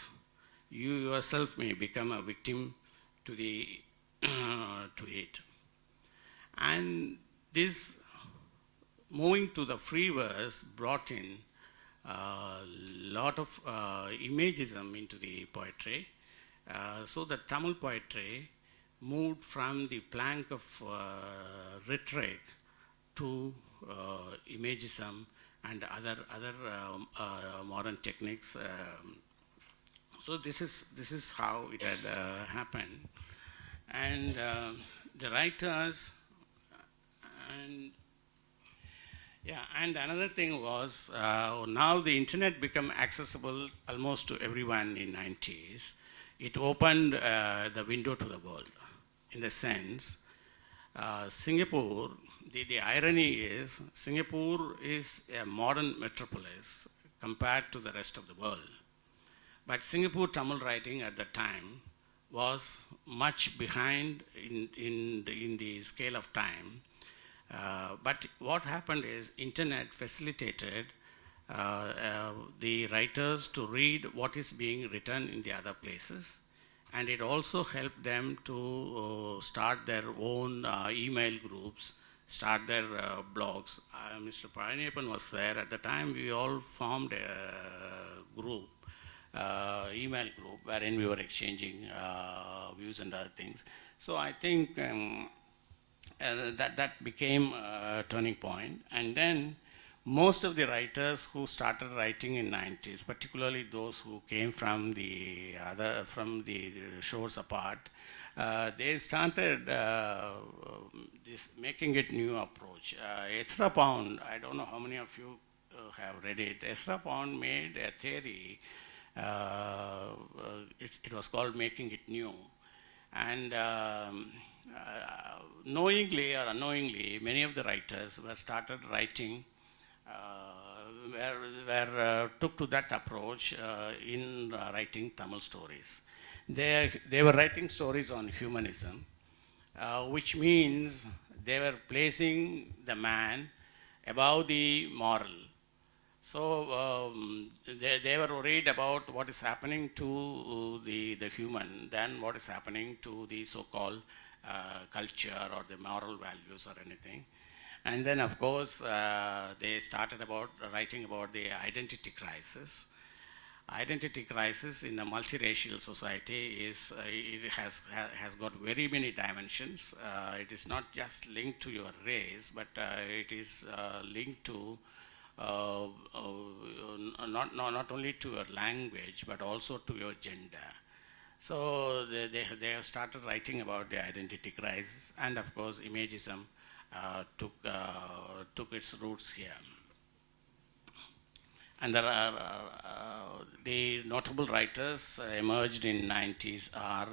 you yourself may become a victim to it. And this moving to the free verse brought in a lot of imagism into the poetry. So the Tamil poetry moved from the plank of rhetoric to imagism and other modern techniques. So this is how it had happened. And the writers and another thing was, now the internet became accessible almost to everyone in 90s. It opened the window to the world. In the sense, Singapore, the irony is, Singapore is a modern metropolis compared to the rest of the world. But Singapore Tamil writing at the time was much behind in the scale of time. But what happened is, internet facilitated the writers to read what is being written in the other places, and it also helped them to start their own email groups, start their blogs. Mr. Pazhaniappan was there at the time. We all formed a group, email group, wherein we were exchanging views and other things. So I think that became a turning point. And then most of the writers who started writing in 90s, particularly those who came from the shores apart, they started this making it new approach. Ezra Pound, I don't know how many of you have read it. Ezra Pound made a theory. It was called Making It New. And knowingly or unknowingly, many of the writers started writing took to that approach in writing Tamil stories. They were writing stories on humanism, which means they were placing the man above the moral. So they were worried about what is happening to the human than what is happening to the so-called culture or the moral values or anything. And then, of course, they started writing about the identity crisis. Identity crisis in a multiracial society has got very many dimensions. It is not just linked to your race, but it is linked to not only to your language but also to your gender. So they have started writing about the identity crisis, and of course, imagism took its roots here. And there are the notable writers emerged in 90s are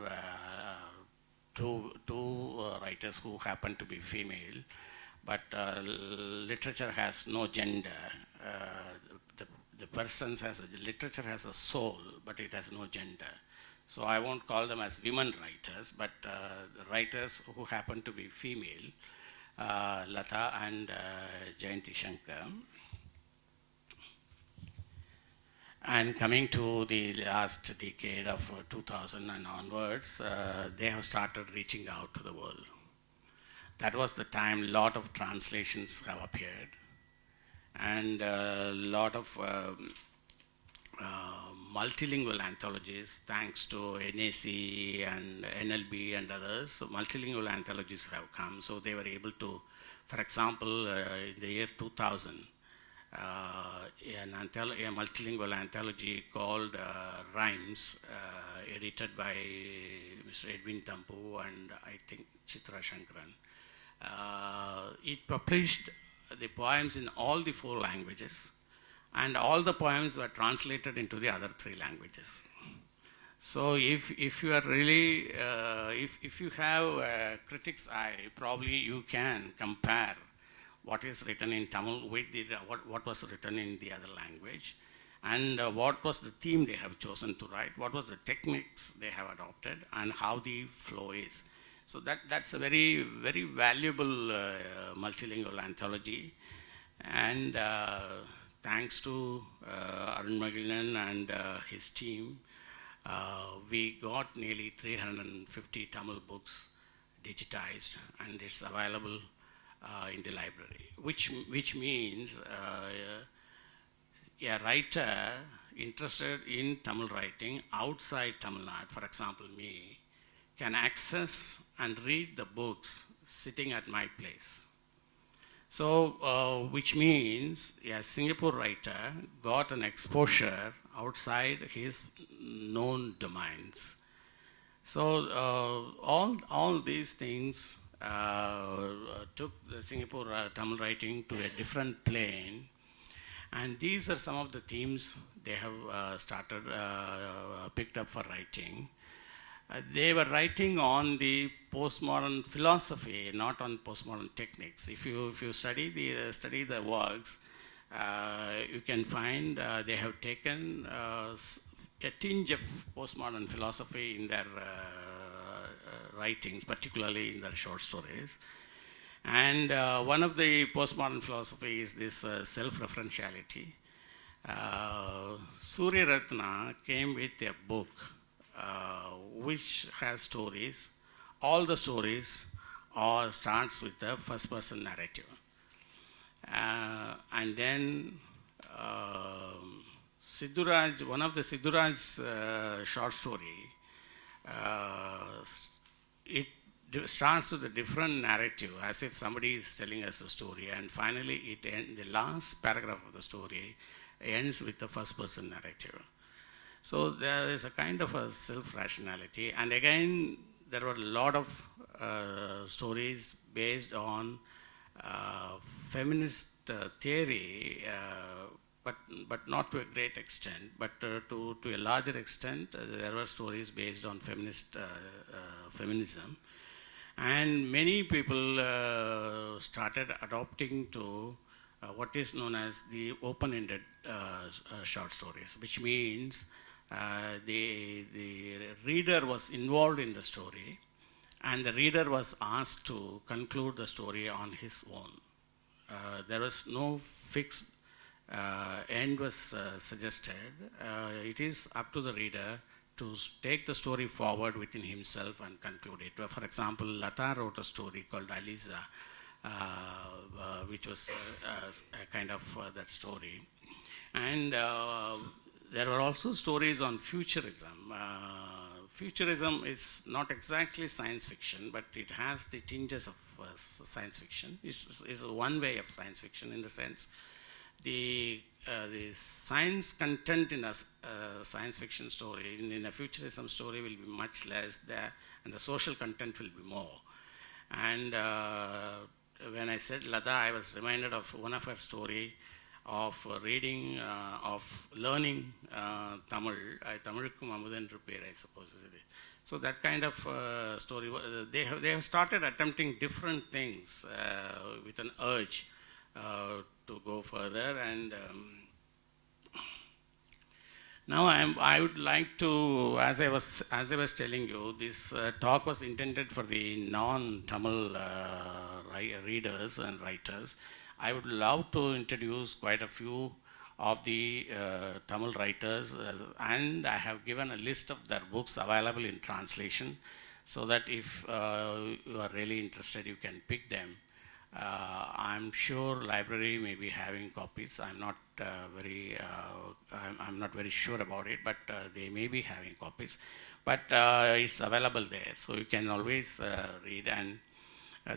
two writers who happen to be female, but literature has no gender. The literature has a soul, but it has no gender. So I won't call them as women writers, but the writers who happen to be female, Lata and Jayanti Shankar. And coming to the last decade of 2000 and onwards, they have started reaching out to the world. That was the time a lot of translations have appeared, and a lot of multilingual anthologies, thanks to NAC and NLB and others. So multilingual anthologies have come, so they were able to, for example, in the year 2000, a multilingual anthology called Rhymes, edited by Mr. Edwin Tampu and I think Chitra Shankaran. It published the poems in all the 4 languages, and all the poems were translated into the other 3 languages. So if you are really, if you have a critic's eye, probably you can compare what is written in Tamil with what was written in the other language, and what was the theme they have chosen to write, what was the techniques they have adopted, and how the flow is. So that's a very, very valuable multilingual anthology. And thanks to Arun Magilan and his team, we got nearly 350 Tamil books digitized, and it's available in the library, which means a writer interested in Tamil writing outside Tamil Nadu, for example me, can access and read the books sitting at my place. So, which means a Singapore writer got an exposure outside his known domains. So, all these things took the Singapore Tamil writing to a different plane, and these are some of the themes they have picked up for writing. They were writing on the postmodern philosophy, not on postmodern techniques. If you study the works, you can find they have taken a tinge of postmodern philosophy in their writings, particularly in their short stories. And one of the postmodern philosophy is this self-referentiality. Surya Ratna came with a book which has stories. All the stories all starts with the first person narrative. And then Siddhuraj, one of the Siddhuraj's short story, it starts with a different narrative, as if somebody is telling us a story, and finally the last paragraph of the story ends with the first person narrative. So there is a kind of a self-rationality, and again there were a lot of stories based on feminist theory, but not to a great extent, but to a larger extent, there were stories based on feminism. And many people started adopting to what is known as the open-ended short stories, which means the reader was involved in the story, and the reader was asked to conclude the story on his own. There was no fixed end was suggested. It is up to the reader to take the story forward within himself and conclude it. For example, Lata wrote a story called Aliza, which was a kind of that story. And there were also stories on futurism. Futurism is not exactly science fiction, but it has the tinges of science fiction. It's one way of science fiction in the sense the science content in a science fiction story, in a futurism story, will be much less there, and the social content will be more. And when I said Lada, I was reminded of one of her story of reading, of learning Tamil. Tamilukkum Amudendru Per, I suppose. So that kind of story, they have started attempting different things with an urge to go further. And now I would like to, as I was telling you, this talk was intended for the non-Tamil readers and writers. I would love to introduce quite a few of the Tamil writers, and I have given a list of their books available in translation, so that if you are really interested, you can pick them. I'm sure library may be having copies. I'm not very sure about it, but they may be having copies. But it's available there, so you can always read. And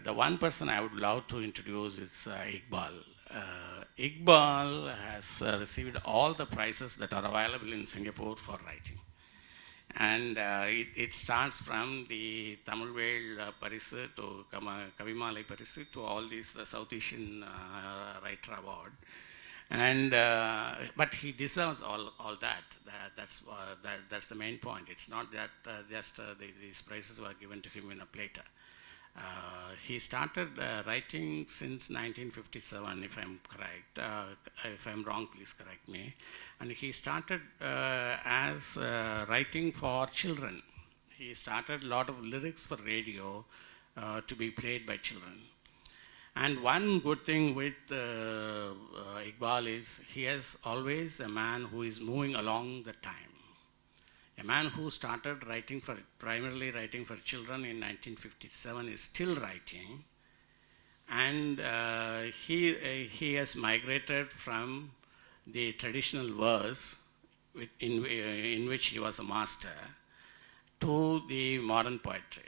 the one person I would love to introduce is Iqbal. Iqbal has received all the prizes that are available in Singapore for writing. And it starts from the Tamilvel Parisu to Kavimalai Parisu to all these South Asian Writer Award. And but he deserves all that. That's the main point. It's not that just these prizes were given to him in a platter. He started writing since 1957, if I'm correct. If I'm wrong, please correct me. And he started as writing for children. He started a lot of lyrics for radio to be played by children. And one good thing with Iqbal is he is always a man who is moving along the time. A man who started primarily writing for children in 1957 is still writing, and he has migrated from the traditional verse in which he was a master to the modern poetry.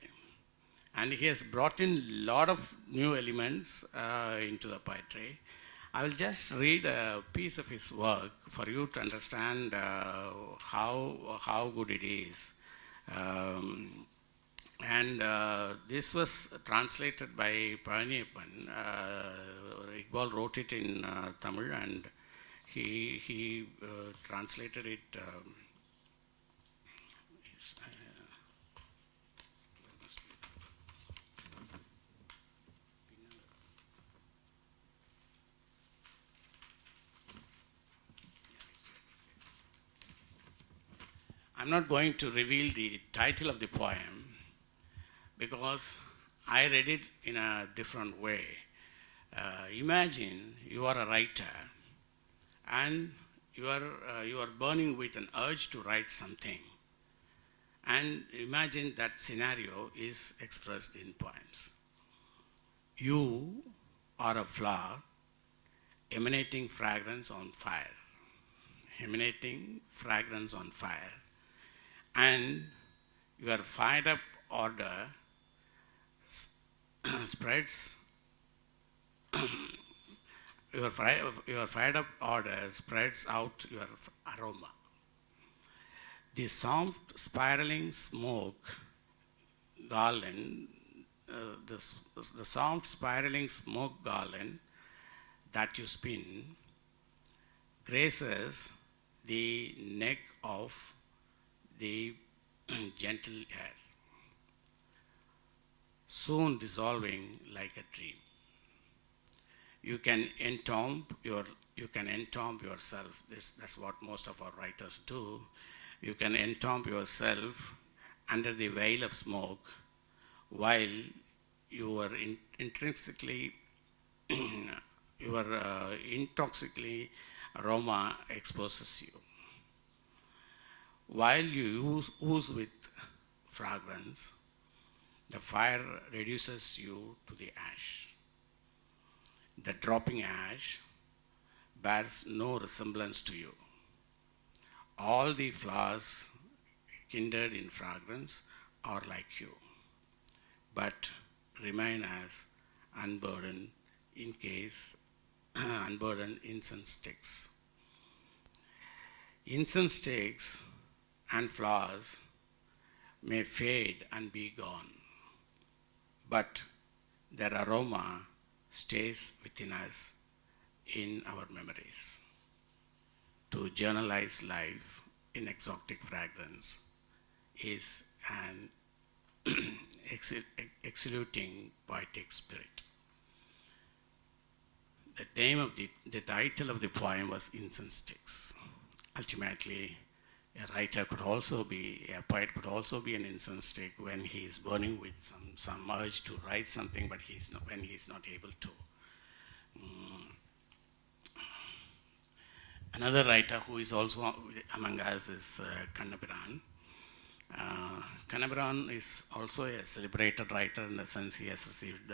And he has brought in a lot of new elements into the poetry. I will just read a piece of his work for you to understand how good it is. And this was translated by Palaniyappan. Iqbal wrote it in Tamil, and he translated it. I'm not going to reveal the title of the poem because I read it in a different way. Imagine you are a writer and you are burning with an urge to write something. And imagine that scenario is expressed in poems. You are a flower emanating fragrance on fire. Emanating fragrance on fire. And your fired up order spreads your fired up order spreads out your aroma. The soft spiraling smoke garland, the soft spiraling smoke garland that you spin graces the neck of the gentle air, soon dissolving like a dream. You can entomb yourself. That's what most of our writers do. You can entomb yourself under the veil of smoke while your intrinsically, your intoxically aroma exposes you. While you ooze with fragrance, the fire reduces you to the ash. The dropping ash bears no resemblance to you. All the flowers kindled in fragrance are like you, but remain as unburdened in case unburdened incense sticks. Incense sticks and flowers may fade and be gone, but their aroma stays within us in our memories. To journalize life in exotic fragrance is an exhalating poetic spirit. The title of the poem was Incense Sticks. Ultimately, a poet could also be an incense stick when he is burning with some urge to write something, but when he is not able to. Another writer who is also among us is Kannabiran. Kannabiran is also a celebrated writer in the sense he has received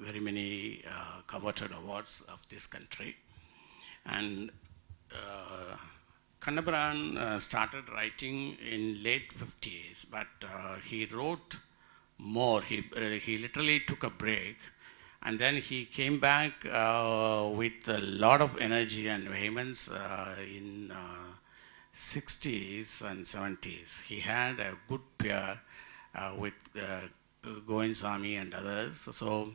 very many coveted awards of this country. And Kannabiran started writing in late 50s, but he wrote more. He literally took a break, and then he came back with a lot of energy and vehemence in 60s and 70s. He had a good pair with Govind Swami and others. So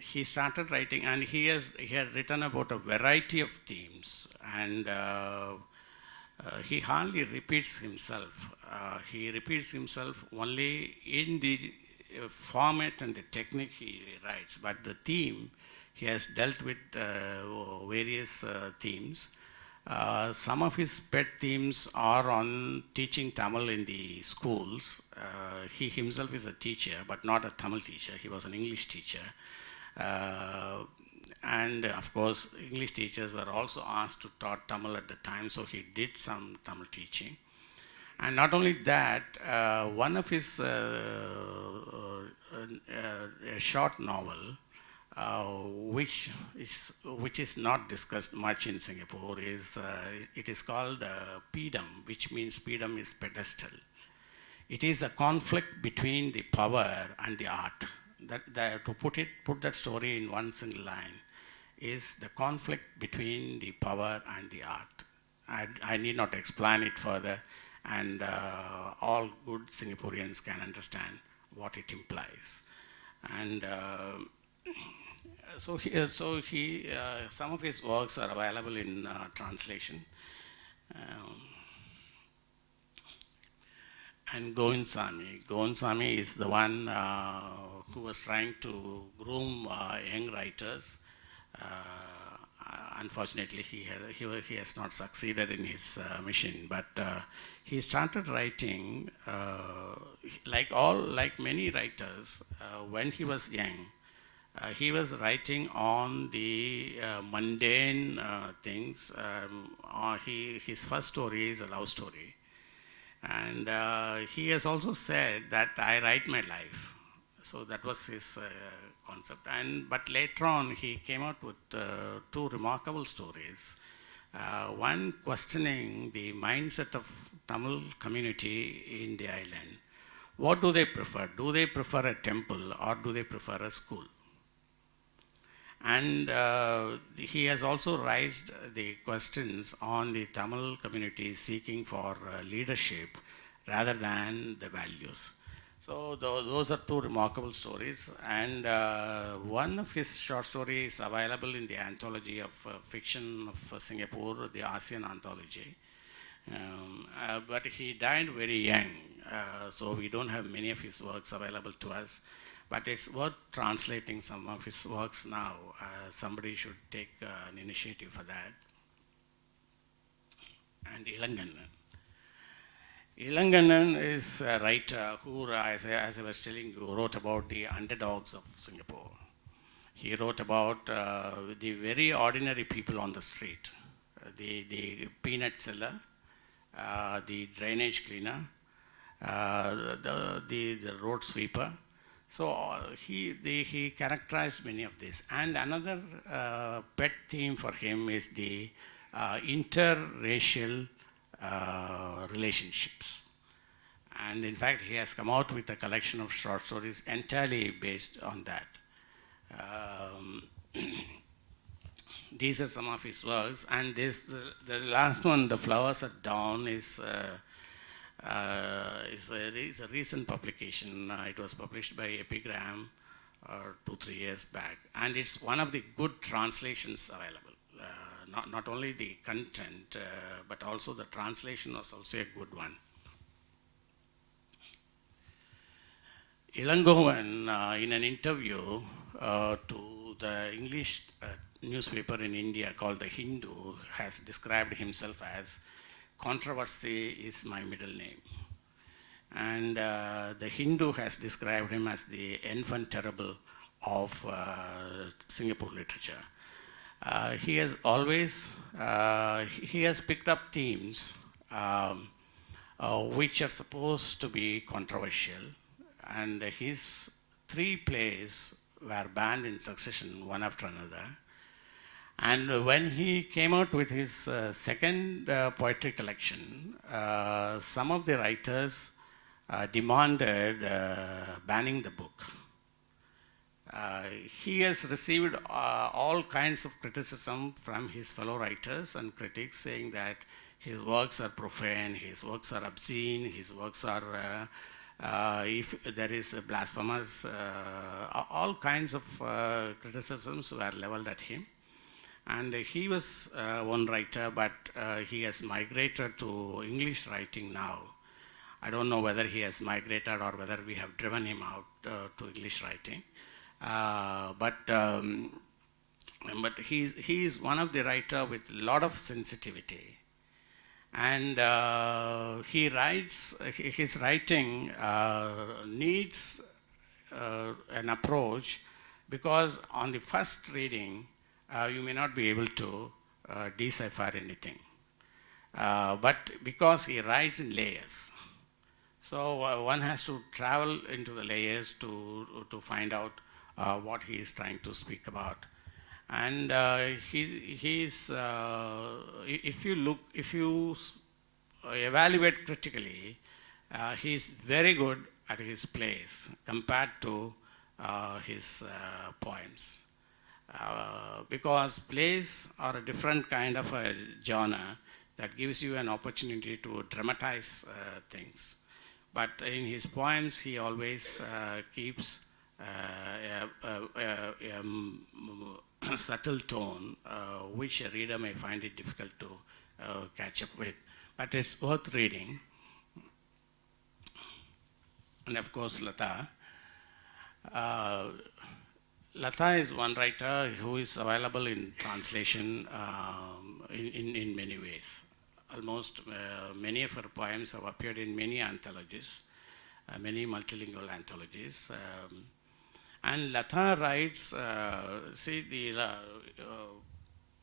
he started writing, and he had written about a variety of themes, and he hardly repeats himself. He repeats himself only in the format and the technique he writes, but the theme, he has dealt with various themes. Some of his pet themes are on teaching Tamil in the schools. He himself is a teacher, but not a Tamil teacher. He was an English teacher. And of course, English teachers were also asked to taught Tamil at the time, so he did some Tamil teaching. And not only that, one of his a short novel, which is not discussed much in Singapore, it is called Pedum, which means Pedum is pedestal. It is a conflict between the power and the art. To put that story in one single line, is the conflict between the power and the art. I need not explain it further, and all good Singaporeans can understand what it implies. And some of his works are available in translation. And Govind Swami is the one who was trying to groom young writers. Unfortunately, he has not succeeded in his mission. But he started writing, like many writers, when he was young. He was writing on the mundane things. His first story is a love story. And he has also said that I write my life. So that was his concept. But later on, he came out with two remarkable stories. One questioning the mindset of Tamil community in the island. What do they prefer? Do they prefer a temple or do they prefer a school? And he has also raised the questions on the Tamil community seeking for leadership rather than the values. So those are two remarkable stories, and one of his short stories is available in the anthology of fiction of Singapore, the ASEAN anthology. But he died very young, so we don't have many of his works available to us. But it's worth translating some of his works now. Somebody should take an initiative for that. And Ilangannan. Ilangannan is a writer who, as I was telling you, wrote about the underdogs of Singapore. He wrote about the very ordinary people on the street, the peanut seller, the drainage cleaner, the road sweeper. So he characterized many of these. And another pet theme for him is the interracial relationships. And in fact, he has come out with a collection of short stories entirely based on that. these are some of his works. And the last one, The Flowers at Dawn, is a recent publication. It was published by Epigram 2-3 years back, and it's one of the good translations available. Not only the content, but also the translation was also a good one. Ilangovan, in an interview to the English newspaper in India called The Hindu, has described himself as "Controversy is my middle name." And The Hindu has described him as the enfant terrible of Singapore literature. He has always, he has picked up themes which are supposed to be controversial, and his 3 plays were banned in succession, one after another. And when he came out with his second poetry collection, some of the writers demanded banning the book. He has received all kinds of criticism from his fellow writers and critics, saying that his works are profane, his works are obscene, his works are, if there is blasphemous, all kinds of criticisms were leveled at him. And he was one writer, but he has migrated to English writing now. I don't know whether he has migrated or whether we have driven him out to English writing. But he is one of the writer with a lot of sensitivity. And he writes, his writing needs an approach, because on the first reading, you may not be able to decipher anything. But because he writes in layers, so one has to travel into the layers to find out what he is trying to speak about. And if you evaluate critically, he's very good at his plays compared to his poems. Because plays are a different kind of a genre that gives you an opportunity to dramatize things. But in his poems, he always keeps a subtle tone, which a reader may find it difficult to catch up with. But it's worth reading. And of course, Lata. Lata is one writer who is available in translation in many ways. Almost many of her poems have appeared in many anthologies, many multilingual anthologies. And Lata writes,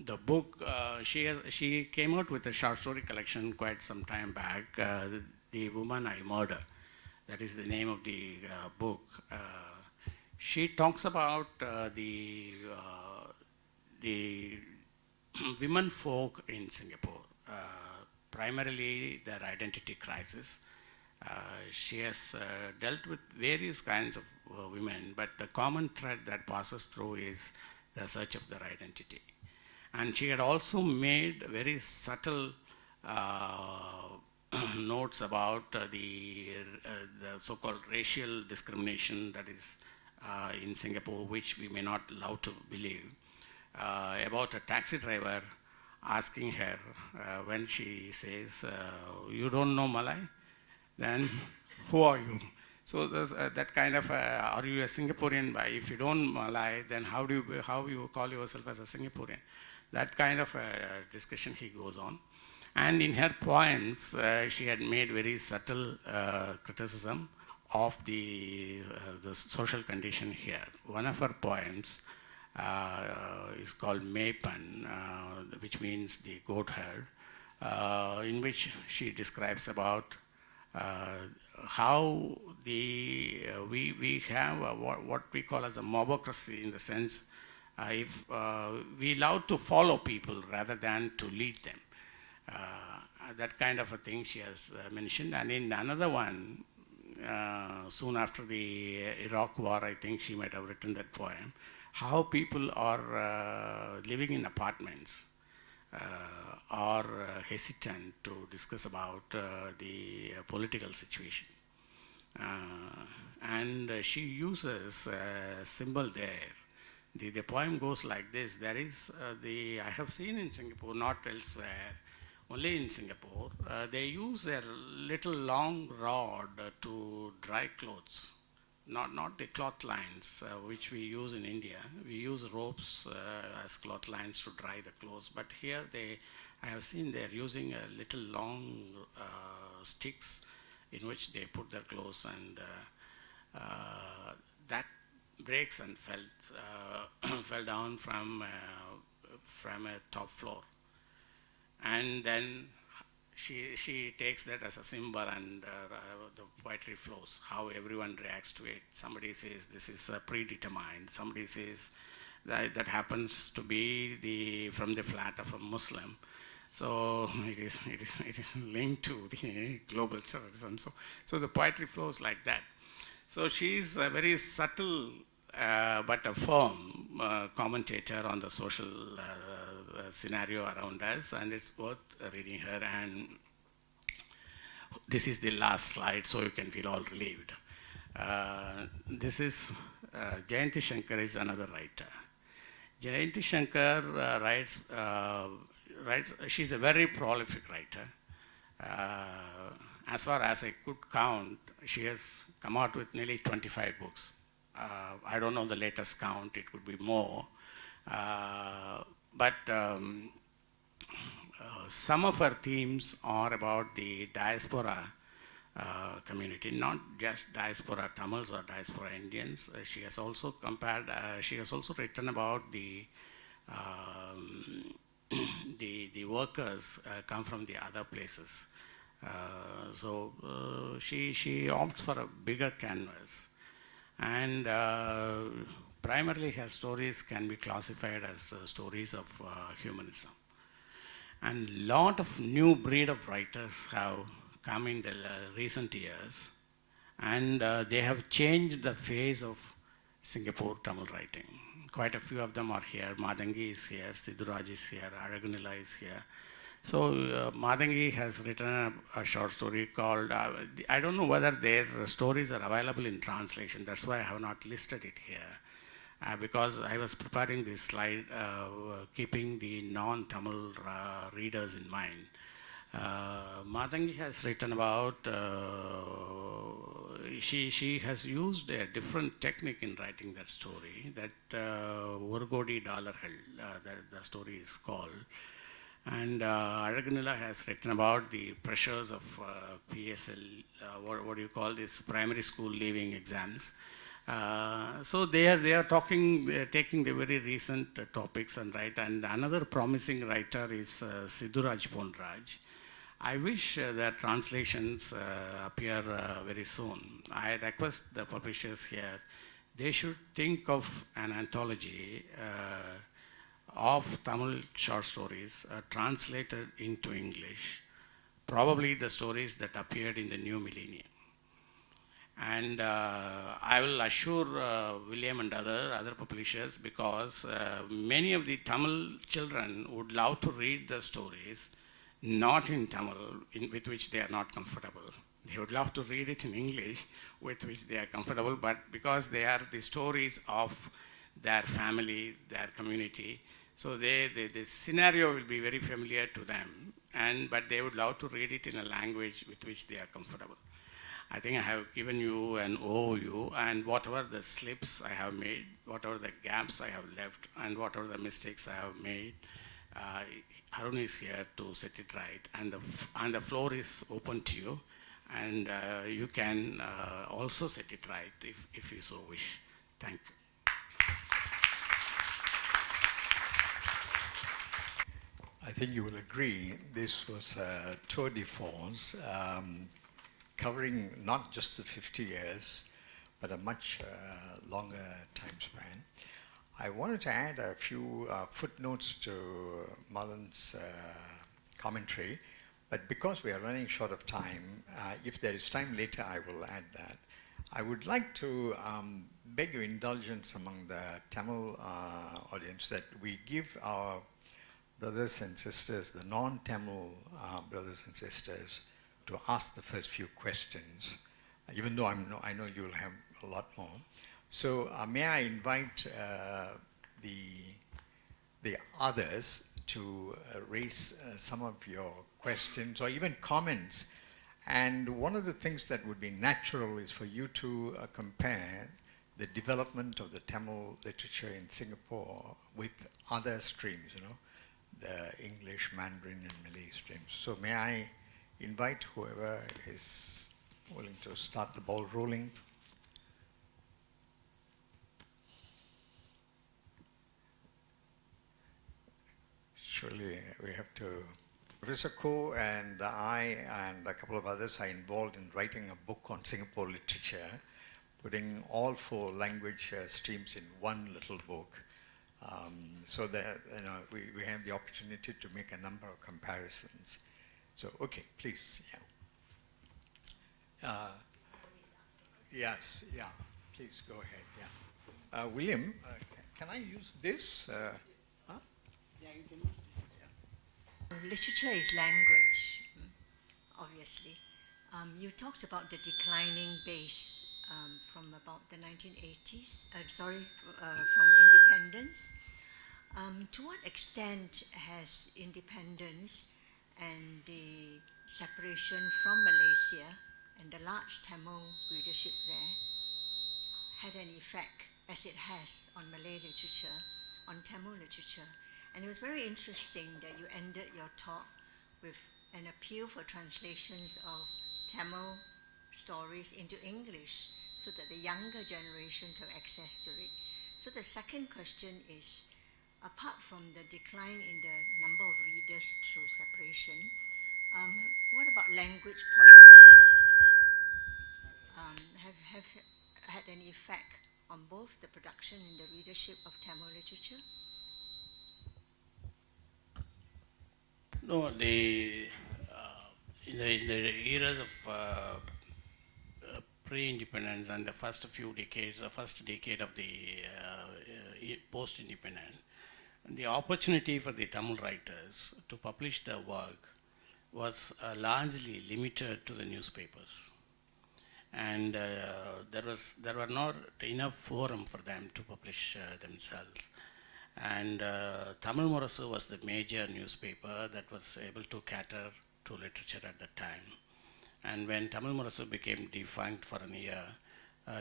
the book, she came out with a short story collection quite some time back, The Woman I Murder. That is the name of the book. She talks about the women folk in Singapore, primarily their identity crisis. She has dealt with various kinds of women, but the common thread that passes through is the search of their identity. And she had also made very subtle notes about the so-called racial discrimination that is in Singapore, which we may not love to believe, about a taxi driver asking her when she says, "You don't know Malay? Then who are you?" So there's that kind of, are you a Singaporean? If you don't Malay, then how you call yourself as a Singaporean? That kind of discussion he goes on. And in her poems, she had made very subtle criticism of the social condition here. One of her poems is called Maypan, which means the goat herd, in which she describes about how we have what we call as a mobocracy, in the sense if we love to follow people rather than to lead them. That kind of a thing she has mentioned. And in another one, soon after the Iraq war, I think she might have written that poem, how people are living in apartments are hesitant to discuss about the political situation. And she uses a symbol there. The poem goes like this. There is I have seen in Singapore, not elsewhere, only in Singapore, they use a little long rod to dry clothes. Not the cloth lines which we use in India. We use ropes as cloth lines to dry the clothes. But here I have seen they're using a little long sticks in which they put their clothes, and that breaks and fell down from a top floor. And then she takes that as a symbol, and the poetry flows, how everyone reacts to it. Somebody says this is predetermined. Somebody says that happens to be from the flat of a Muslim. So it is linked to the global terrorism. So the poetry flows like that. So she's a very subtle but a firm commentator on the social scenario around us, and it's worth reading her. And this is the last slide, so you can feel all relieved. This is Jayanti Shankar is another writer. Jayanti Shankar writes. She's a very prolific writer. As far as I could count, she has come out with nearly 25 books. I don't know the latest count, it could be more. But some of her themes are about the diaspora community, not just diaspora Tamils or diaspora Indians. She has also written about the workers come from the other places. So she opts for a bigger canvas. And primarily her stories can be classified as stories of humanism. And lot of new breed of writers have come in the recent years, and they have changed the face of Singapore Tamil writing. Quite a few of them are here. Madangi is here, Sidhuraj is here, Aragunila is here. So Madangi has written a short story called, I don't know whether their stories are available in translation. That's why I have not listed it here. Because I was preparing this slide, keeping the non-Tamil readers in mind. Madangi has written about, she has used a different technique in writing that story, that Urgodi Dalarhal, the story is called. And Aragunila has written about the pressures of PSL, what do you call this, primary school leaving exams. So they are taking the very recent topics and write. And another promising writer is Sidhuraj Ponraj. I wish that translations appear very soon. I request the publishers here, they should think of an anthology of Tamil short stories translated into English, probably the stories that appeared in the new millennium. And I will assure William and other publishers, because many of the Tamil children would love to read the stories not in Tamil, with which they are not comfortable. They would love to read it in English, with which they are comfortable, but because they are the stories of their family, their community, so the scenario will be very familiar to them, but they would love to read it in a language with which they are comfortable. I think I have given you an overview, and whatever the slips I have made, whatever the gaps I have left, and whatever the mistakes I have made, Arun is here to set it right, and the floor is open to you, and you can also set it right if you so wish. Thank you. I think you will agree this was a tour de force, covering not just the 50 years, but a much longer time span. I wanted to add a few footnotes to Malan's commentary, but because we are running short of time, if there is time later, I will add that. I would like to beg your indulgence among the Tamil audience that we give our brothers and sisters, the non-Tamil brothers and sisters, to ask the first few questions, even though I know you'll have a lot more. So may I invite the others to raise some of your questions or even comments. And one of the things that would be natural is for you to compare the development of the Tamil literature in Singapore with other streams, the English, Mandarin, and Malay streams. So may I invite whoever is willing to start the ball rolling. Surely we have to. Professor Ko and I and a couple of others are involved in writing a book on Singapore literature, putting all 4 language streams in one little book, so that we have the opportunity to make a number of comparisons. So, okay, please. Yeah. Yes, yeah. Please go ahead. Yeah. William, can I use this? Huh? Yeah, you can use it. Literature is language, obviously. You talked about the declining base from about the 1980s, from independence. To what extent has independence and the separation from Malaysia and the large Tamil readership there had an effect, as it has, on Malay literature, on Tamil literature? And it was very interesting that you ended your talk with an appeal for translations of Tamil stories into English so that the younger generation could have access to it. So the second question is, apart from the decline in the number of readers through separation, what about language policies? Have had any effect on both the production and the readership of Tamil literature? No, in the eras of pre-independence and the first few decades, the first decade of the post-independence, the opportunity for the Tamil writers to publish their work was largely limited to the newspapers. And there were not enough forum for them to publish themselves. And Tamil Murasu was the major newspaper that was able to cater to literature at that time. And when Tamil Murasu became defunct for a year,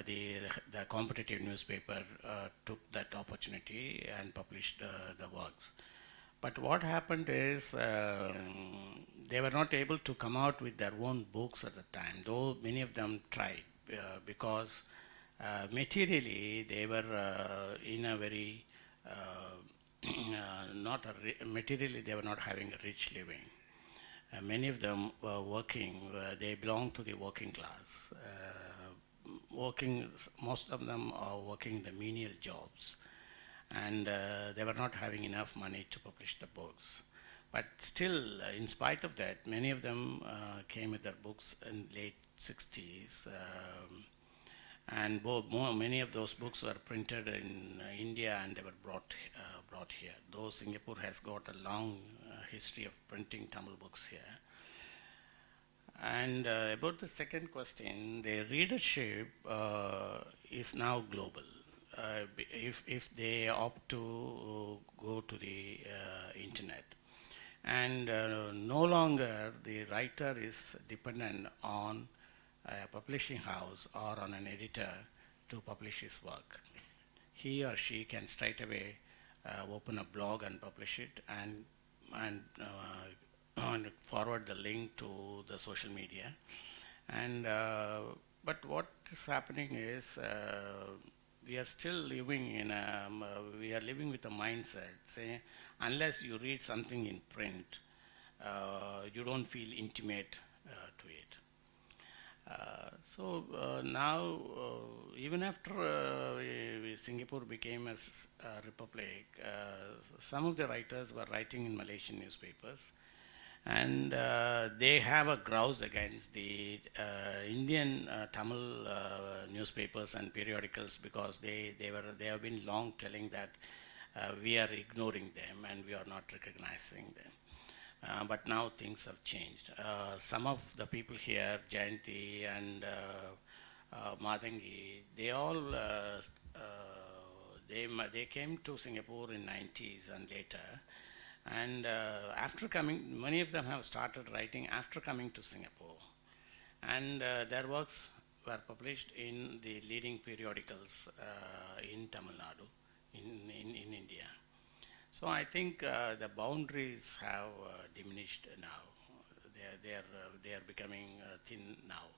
the competitive newspaper took that opportunity and published the works. But what happened is they were not able to come out with their own books at the time, though many of them tried, because materially they were in a very materially they were not having a rich living. Many of them were working, they belonged to the working class. Most of them are working the menial jobs, and they were not having enough money to publish the books. But still, in spite of that, many of them came with their books in late 60s. And many of those books were printed in India and they were brought here. Though Singapore has got a long history of printing Tamil books here. And about the second question, the readership is now global. If they opt to go to the internet. And no longer the writer is dependent on a publishing house or on an editor to publish his work. He or she can straight away open a blog and publish it and forward the link to the social media. And but what is happening is we are still living in we are living with a mindset, say, unless you read something in print, you don't feel intimate to it. So now, even after Singapore became a republic, some of the writers were writing in Malaysian newspapers, And they have a grouse against the Indian Tamil newspapers and periodicals because they have been long telling that we are ignoring them and we are not recognizing them. But now things have changed. Some of the people here, Jayanti and Madangi, they all they came to Singapore in 90s and later. And after coming, many of them have started writing after coming to Singapore. And their works were published in the leading periodicals in Tamil Nadu, in India. So I think the boundaries have diminished now. They are becoming thin now.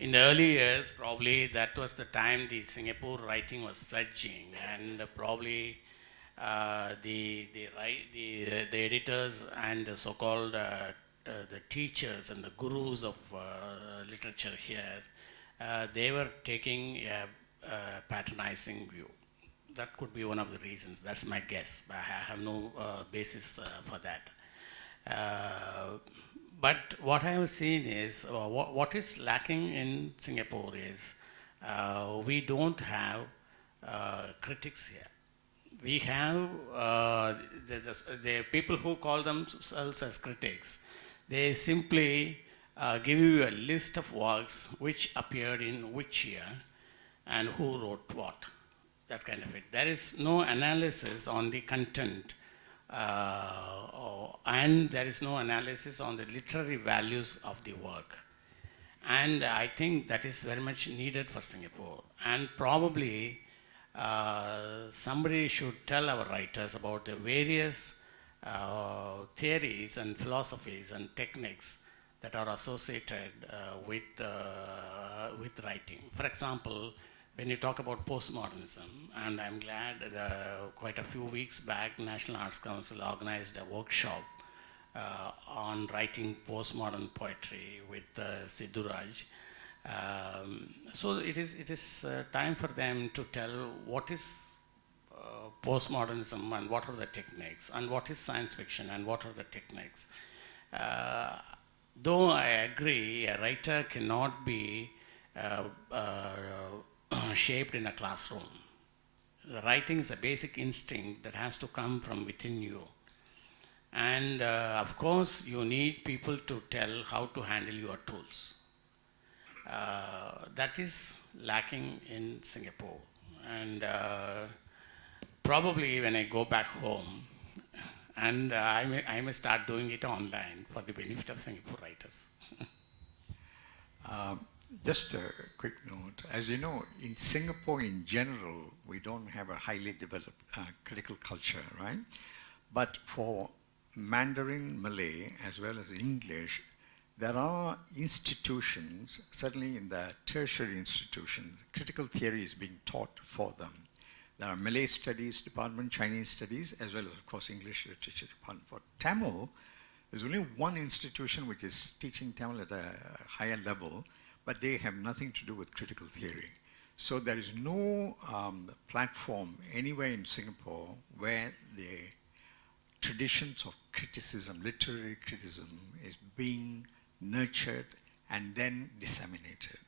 In the early years, probably that was the time the Singapore writing was fledging, and probably the editors and the so-called the teachers and the gurus of literature here, they were taking a patronizing view. That could be one of the reasons. That's my guess. I have no basis for that. But what I have seen is what is lacking in Singapore is we don't have critics here. We have the people who call themselves as critics. They simply give you a list of works which appeared in which year and who wrote what, that kind of it. There is no analysis on the content and there is no analysis on the literary values of the work. And I think that is very much needed for Singapore. And probably somebody should tell our writers about the various theories and philosophies and techniques that are associated with writing. For example, when you talk about postmodernism, and I'm glad quite a few weeks back, National Arts Council organized a workshop on writing postmodern poetry with Sidhuraj. So it is time for them to tell what is postmodernism and what are the techniques, and what is science fiction and what are the techniques. Though I agree, a writer cannot be shaped in a classroom. The writing is a basic instinct that has to come from within you. And of course, you need people to tell how to handle your tools. That is lacking in Singapore. And probably when I go back home, and I may start doing it online for the benefit of Singapore writers. Just a quick note. As you know, in Singapore in general, we don't have a highly developed critical culture, right? But for Mandarin, Malay, as well as English, there are institutions, certainly in the tertiary institutions, critical theory is being taught for them. There are Malay Studies Department, Chinese Studies, as well as, of course, English Literature Department. For Tamil, there's only one institution which is teaching Tamil at a higher level, but they have nothing to do with critical theory. So there is no platform anywhere in Singapore where the traditions of criticism, literary criticism, is being nurtured and then disseminated.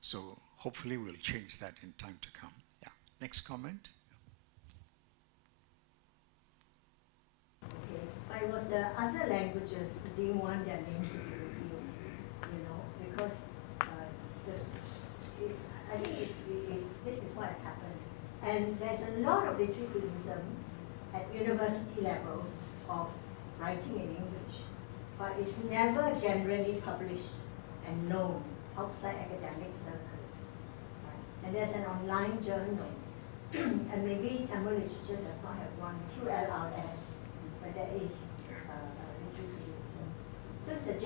So hopefully we'll change that in time to come. Yeah. Next comment. Okay. But it was the other languages who didn't want their names to be revealed, because I think this is what has happened. And there's a lot of literary criticism at university level of writing in English, but it's never generally published and known outside academic circles. and there's an online journal. And maybe Tamil literature does not have one, QLRS, but there is literary criticism. So it's a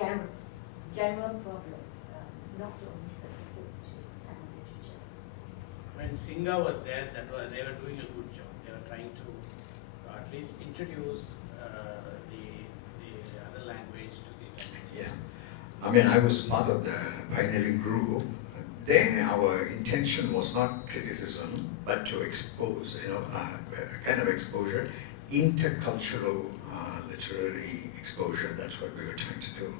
general problem, not only specific to Tamil literature. When Singha was there, they were doing a good job. They were trying to at least introduce the other language to the Tamil. Yeah. I mean, I was part of the pioneering group. Then our intention was not criticism, but to expose, a kind of exposure, intercultural literary exposure. That's what we were trying to do.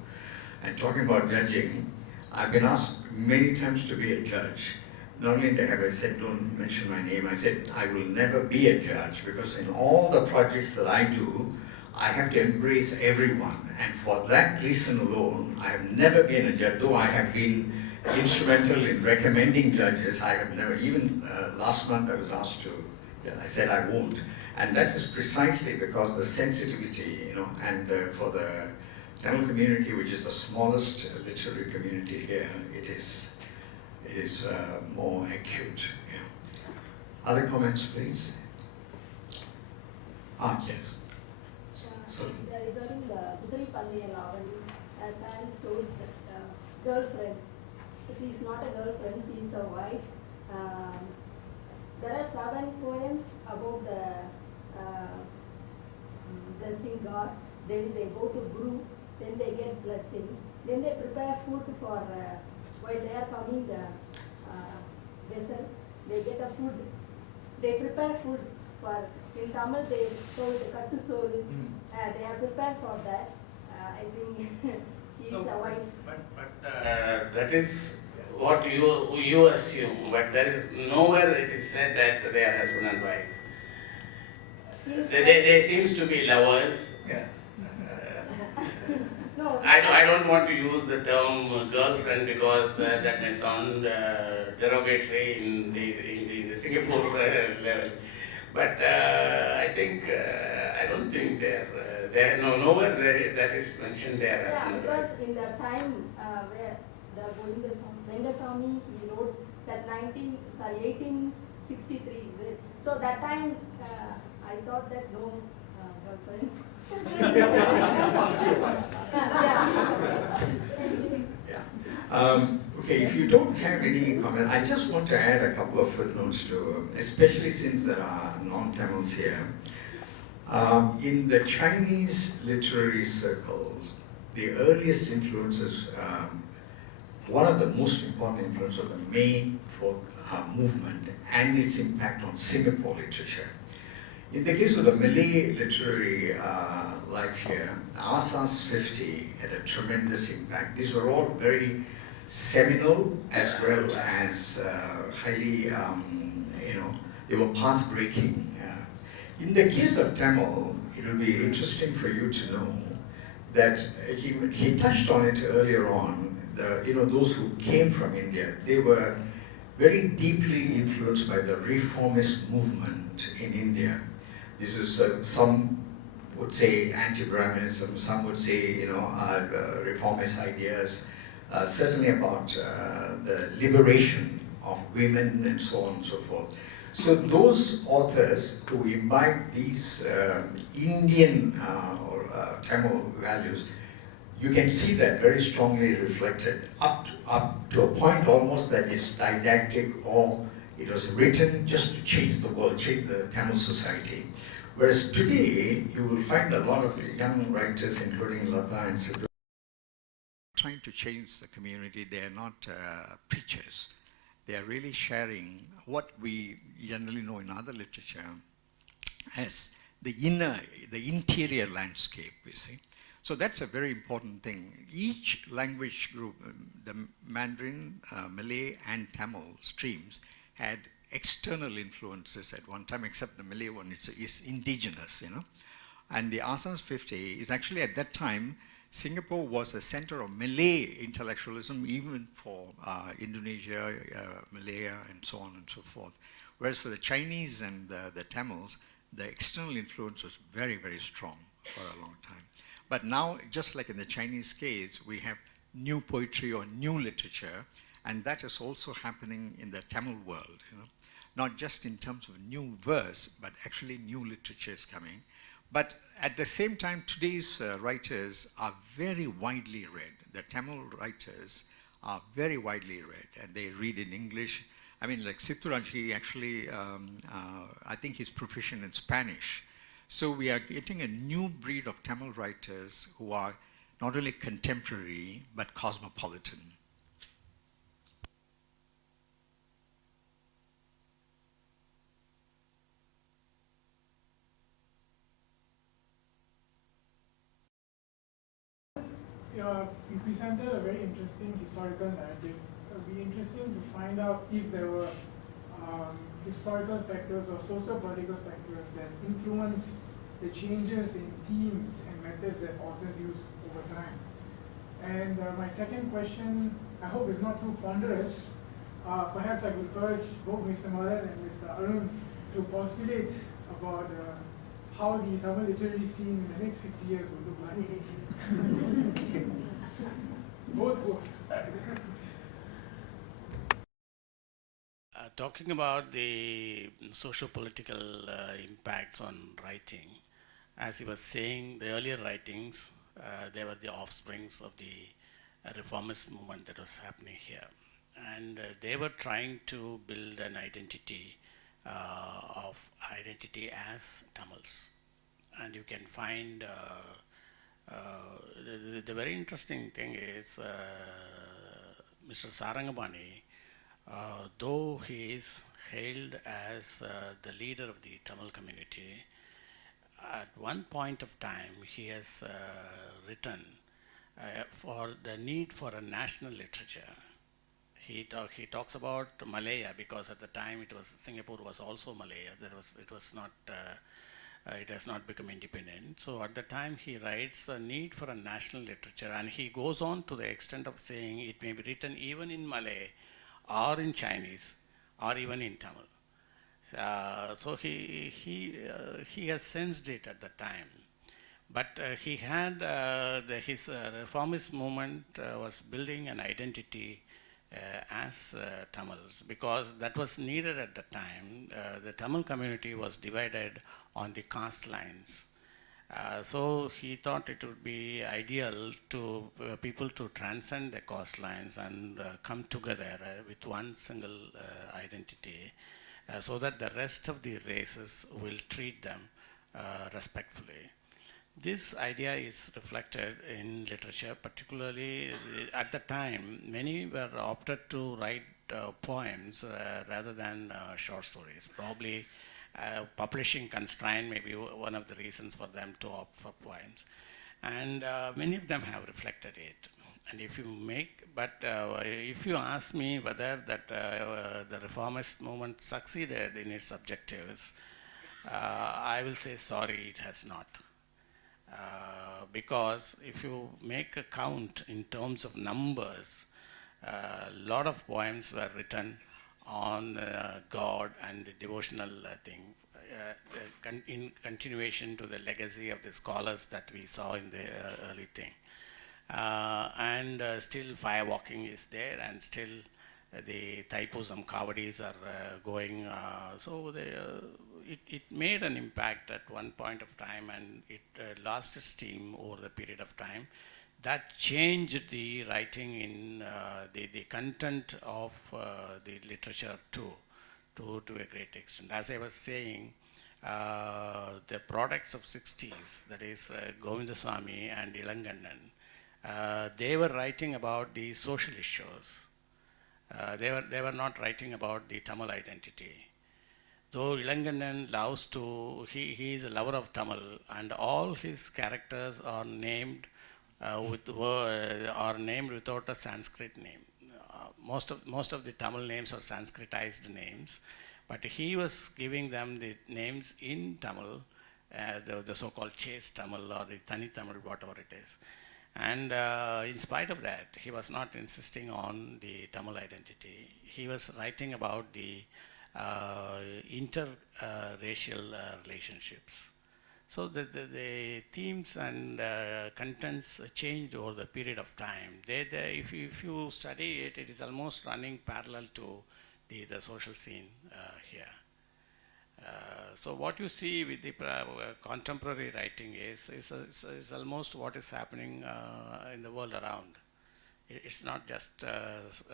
And talking about judging, I've been asked many times to be a judge. Not only have I said, don't mention my name, I said, I will never be a judge, because in all the projects that I do, I have to embrace everyone. And for that reason alone, I have never been a judge, though I have been instrumental in recommending judges. I have never, even last month I was asked to, I said I won't. And that is precisely because the sensitivity, and for the Tamil community, which is the smallest literary community here, it is more acute. Other comments, please? Yes. Sorry. Regarding the Kudripalli novel, as Alice told, girlfriend. She's not a girlfriend, she's a wife. There are 7 poems about blessing God. Then they go to Guru, then they get blessing. Then they prepare food for, while they are coming the vessel, they get a food. They prepare food for, in Tamil they told Kattu Soru. They are prepared for that. I think he is a wife. But that is what you assume, but there is nowhere it is said that they are husband and wife. They seems to be lovers. Yeah. No. I don't want to use the term girlfriend because that may sound derogatory in the Singapore level. But I think I don't think there nowhere that is mentioned there. Yeah, because in the time where the Vendasamy, he wrote that 1863. So that time I thought that no girlfriend. Yeah. Okay, if you don't have any comment, I just want to add a couple of footnotes to, especially since there are non-Tamils here. In the Chinese literary circles, the earliest influences, one of the most important influences of the main folk movement and its impact on Singapore literature. In the case of the Malay literary life here, Asas 50 had a tremendous impact. These were all very seminal as well as highly, they were path-breaking. In the case of Tamil, it will be interesting for you to know that he touched on it earlier on. Those who came from India, they were very deeply influenced by the reformist movement in India. This is some would say anti-Brahminism, some would say reformist ideas, certainly about the liberation of women and so on and so forth. So those authors who imbibe these Indian or Tamil values, you can see that very strongly reflected up to a point almost that is didactic, or it was written just to change the world, change the Tamil society. Whereas today, you will find a lot of young writers, including Lata and Sidhu, trying to change the community. They are not preachers. They are really sharing what we generally know in other literature as the interior landscape, you see. So that's a very important thing. Each language group, the Mandarin, Malay, and Tamil streams had external influences at one time, except the Malay one is indigenous, And the Asas 50 is actually at that time, Singapore was a center of Malay intellectualism, even for Indonesia, Malaya, and so on and so forth. Whereas for the Chinese and the Tamils, the external influence was very, very strong for a long time. But now, just like in the Chinese case, we have new poetry or new literature, And that is also happening in the Tamil world, not just in terms of new verse, but actually new literature is coming. But at the same time, today's writers are very widely read. The Tamil writers are very widely read, and they read in English. I mean, like Sitturaj, he actually, I think he's proficient in Spanish. So we are getting a new breed of Tamil writers who are not only contemporary, but cosmopolitan. You presented a very interesting historical narrative. It would be interesting to find out if there were historical factors or socio-political factors that influence the changes in themes and methods that authors use over time. And my second question, I hope is not too ponderous. Perhaps I would urge both Mr. Madan and Mr. Arun to postulate about how the Tamil literary scene in the next 50 years will look like. both. Talking about the socio-political impacts on writing, as he was saying, the earlier writings, they were the offsprings of the reformist movement that was happening here. And they were trying to build an identity as Tamils. And you can find, the very interesting thing is, Mr. Sarangabani, though he is hailed as the leader of the Tamil community, at one point of time he has written for the need for a national literature. He talks about Malaya, because at the time Singapore was also Malaya. It has not become independent. So at the time he writes the need for a national literature, and he goes on to the extent of saying it may be written even in Malay or in Chinese or even in Tamil. So he has sensed it at the time. But he had, his reformist movement was building an identity as Tamils, because that was needed at the time. The Tamil community was divided on the caste lines. So he thought it would be ideal to people to transcend the caste lines and come together with one single identity, so that the rest of the races will treat them respectfully. This idea is reflected in literature, particularly at the time. Many were opted to write poems rather than short stories. Probably publishing constraint may be one of the reasons for them to opt for poems. And many of them have reflected it. And if you ask me whether that the reformist movement succeeded in its objectives, I will say sorry, it has not. Because if you make a count in terms of numbers, a lot of poems were written on God and the devotional thing, in continuation to the legacy of the scholars that we saw in the early thing. And still firewalking is there, and still the Thaipusam Kavadis are going. So it made an impact at one point of time, and it lost its steam over the period of time. That changed the writing in the content of the literature too, to a great extent. As I was saying, the products of 60s, that is Govindaswamy and Ilangannan, they were writing about the social issues. They were not writing about the Tamil identity. Though Ilangannan loves to, he is a lover of Tamil, and all his characters are named are named without a Sanskrit name. Most of the Tamil names are Sanskritized names, but he was giving them the names in Tamil, the so-called Chase Tamil or the Tani Tamil, whatever it is. And in spite of that, he was not insisting on the Tamil identity. He was writing about the interracial relationships. So the themes and contents changed over the period of time. If you study it, it is almost running parallel to the social scene here. So what you see with the contemporary writing is almost what is happening in the world around. It's not just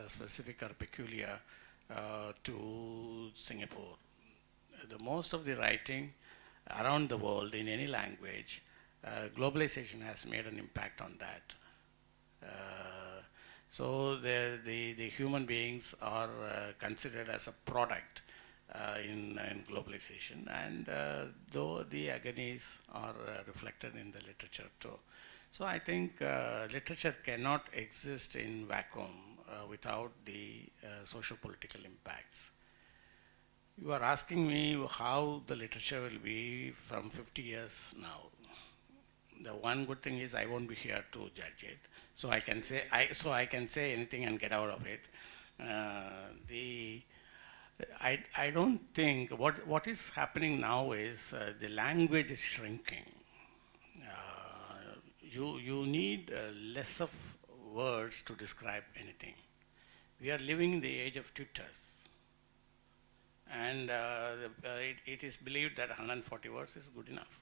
specific or peculiar to Singapore. The most of the writing around the world in any language, globalization has made an impact on that. So the human beings are considered as a product in globalization, and though the agonies are reflected in the literature too. So I think literature cannot exist in vacuum without the socio-political impacts. You are asking me how the literature will be from 50 years now. The one good thing is I won't be here to judge it, so I can say anything and get out of it. I don't think what is happening now is the language is shrinking. You need less of words to describe anything. We are living in the age of Twitters. And it is believed that 140 words is good enough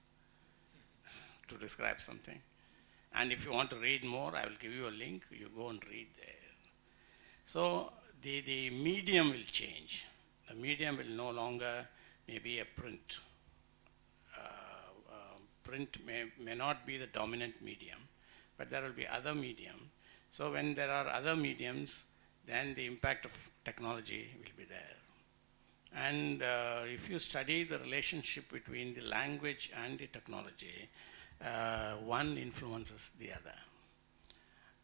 to describe something. And if you want to read more, I will give you a link. You go and read there. So the medium will change. The medium will no longer maybe a print. Print may not be the dominant medium, but there will be other medium. So when there are other mediums, then the impact of technology will be there. And if you study the relationship between the language and the technology, one influences the other.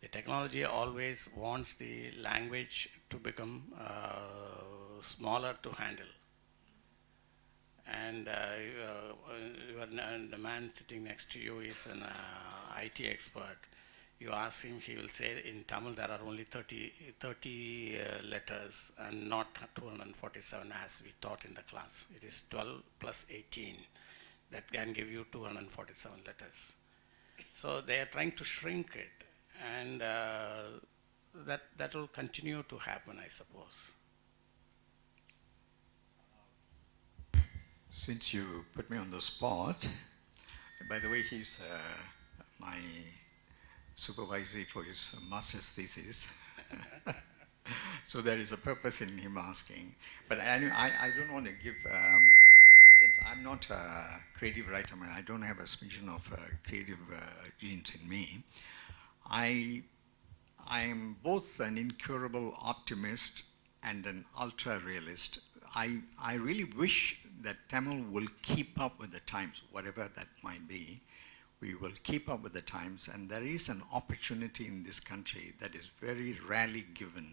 The technology always wants the language to become smaller to handle. And the man sitting next to you is an IT expert. You ask him, he will say in Tamil there are only 30 letters and not 247 as we taught in the class. It is 12 plus 18 that can give you 247 letters. So they are trying to shrink it, and that will continue to happen, I suppose. Since you put me on the spot, by the way, he's my supervisor for his master's thesis. So there is a purpose in him asking. But I don't want to give, since I'm not a creative writer, I don't have a smidgen of creative genes in me. I am both an incurable optimist and an ultra-realist. I really wish that Tamil will keep up with the times, whatever that might be. We will keep up with the times, and there is an opportunity in this country that is very rarely given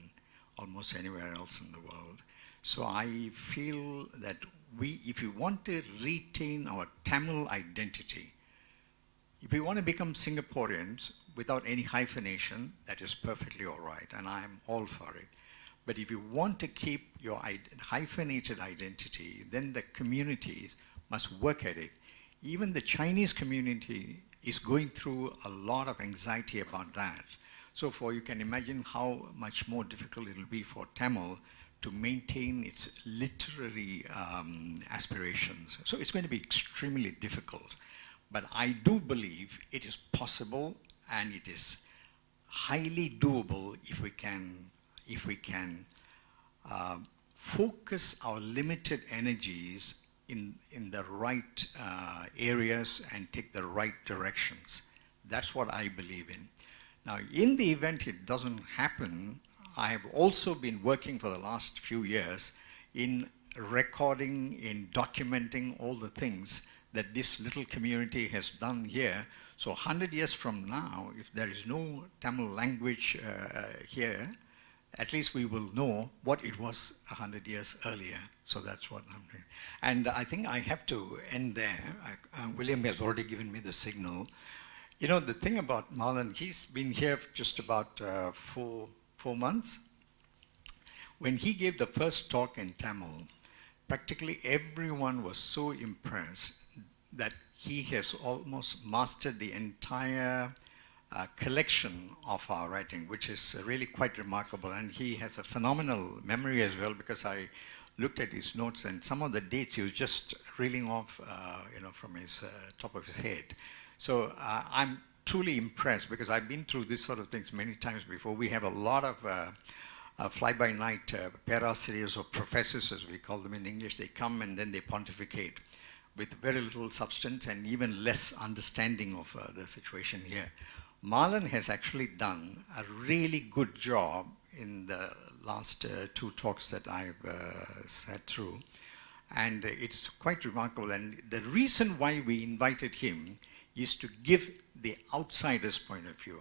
almost anywhere else in the world. So I feel that if we want to retain our Tamil identity, if we want to become Singaporeans without any hyphenation, that is perfectly all right, and I am all for it. But if you want to keep your hyphenated identity, then the communities must work at it. Even the Chinese community is going through a lot of anxiety about that. So you can imagine how much more difficult it will be for Tamil to maintain its literary aspirations. So it's going to be extremely difficult. But I do believe it is possible, and it is highly doable if we can focus our limited energies in the right areas and take the right directions. That's what I believe in. Now, in the event it doesn't happen, I have also been working for the last few years in recording, in documenting all the things that this little community has done here. So 100 years from now, if there is no Tamil language here, at least we will know what it was 100 years earlier. So that's what I'm doing. And I think I have to end there. William has already given me the signal. You know, the thing about Marlon, he's been here for just about 4 months. When he gave the first talk in Tamil, practically everyone was so impressed that he has almost mastered the entire collection of our writing, which is really quite remarkable. And he has a phenomenal memory as well, because I looked at his notes and some of the dates he was just reeling off, from his top of his head. So I'm truly impressed, because I've been through this sort of things many times before. We have a lot of fly-by-night parasirias or professors, as we call them in English. They come and then they pontificate with very little substance and even less understanding of the situation here. Marlon has actually done a really good job in the last two talks that I've sat through, and it's quite remarkable. And the reason why we invited him is to give the outsider's point of view,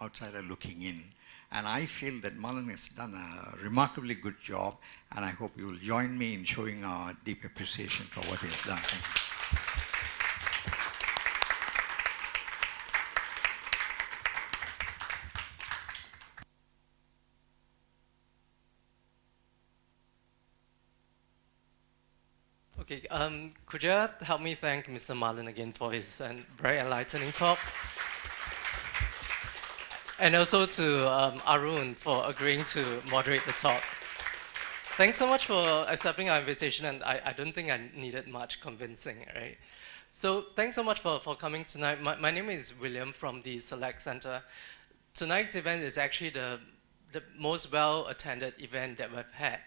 outsider looking in. And I feel that Marlon has done a remarkably good job, and I hope you will join me in showing our deep appreciation for what he has done. Thank you. Okay, could you help me thank Mr. Marlon again for his very enlightening talk? And also to Arun for agreeing to moderate the talk. Thanks so much for accepting our invitation, and I don't think I needed much convincing, right? So thanks so much for coming tonight. My name is William from the Select Center. Tonight's event is actually the most well-attended event that we've had.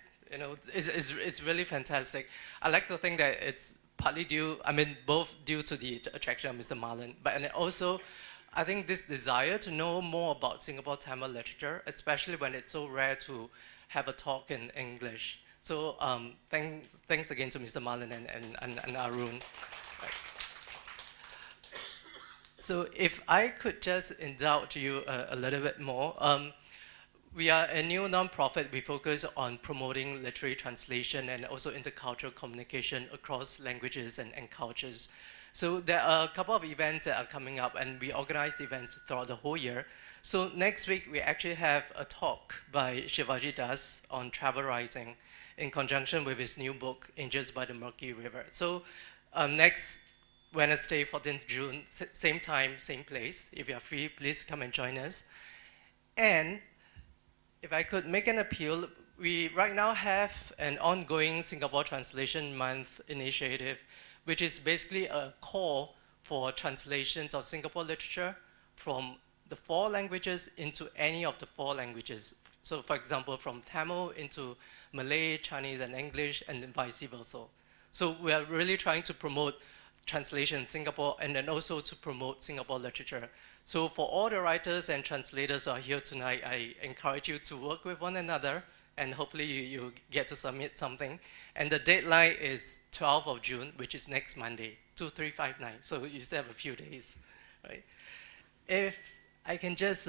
It's really fantastic. I like to think that it's partly both due to the attraction of Mr. Marlon, but also I think this desire to know more about Singapore Tamil literature, especially when it's so rare to have a talk in English. So thanks again to Mr. Marlon and Arun. So if I could just indulge you a little bit more. We are a new nonprofit. We focus on promoting literary translation and also intercultural communication across languages and cultures. So there are a couple of events that are coming up, and we organize events throughout the whole year. So next week, we actually have a talk by Shivaji Das on travel writing in conjunction with his new book, Angels by the Murky River. So next Wednesday, 14th June, same time, same place. If you are free, please come and join us. And if I could make an appeal, we right now have an ongoing Singapore Translation Month initiative, which is basically a call for translations of Singapore literature from the 4 languages into any of the 4 languages. So for example, from Tamil into Malay, Chinese, and English, and then vice versa. So we are really trying to promote translation in Singapore, and then also to promote Singapore literature. So for all the writers and translators who are here tonight, I encourage you to work with one another, and hopefully you get to submit something. And the deadline is 12th of June, which is next Monday, 2359. So you still have a few days, right? If I can just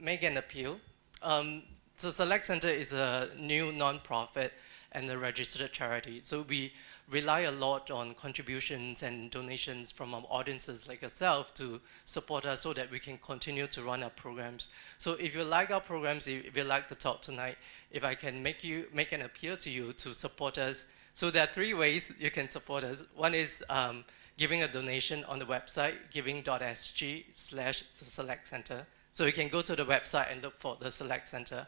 make an appeal. The Select Center is a new nonprofit and a registered charity. So we rely a lot on contributions and donations from our audiences like yourself to support us so that we can continue to run our programs. So if you like our programs, if you like the talk tonight, if I can make an appeal to you to support us. So there are 3 ways you can support us. One is giving a donation on the website, giving.sg/the Select Center. So you can go to the website and look for the Select Center.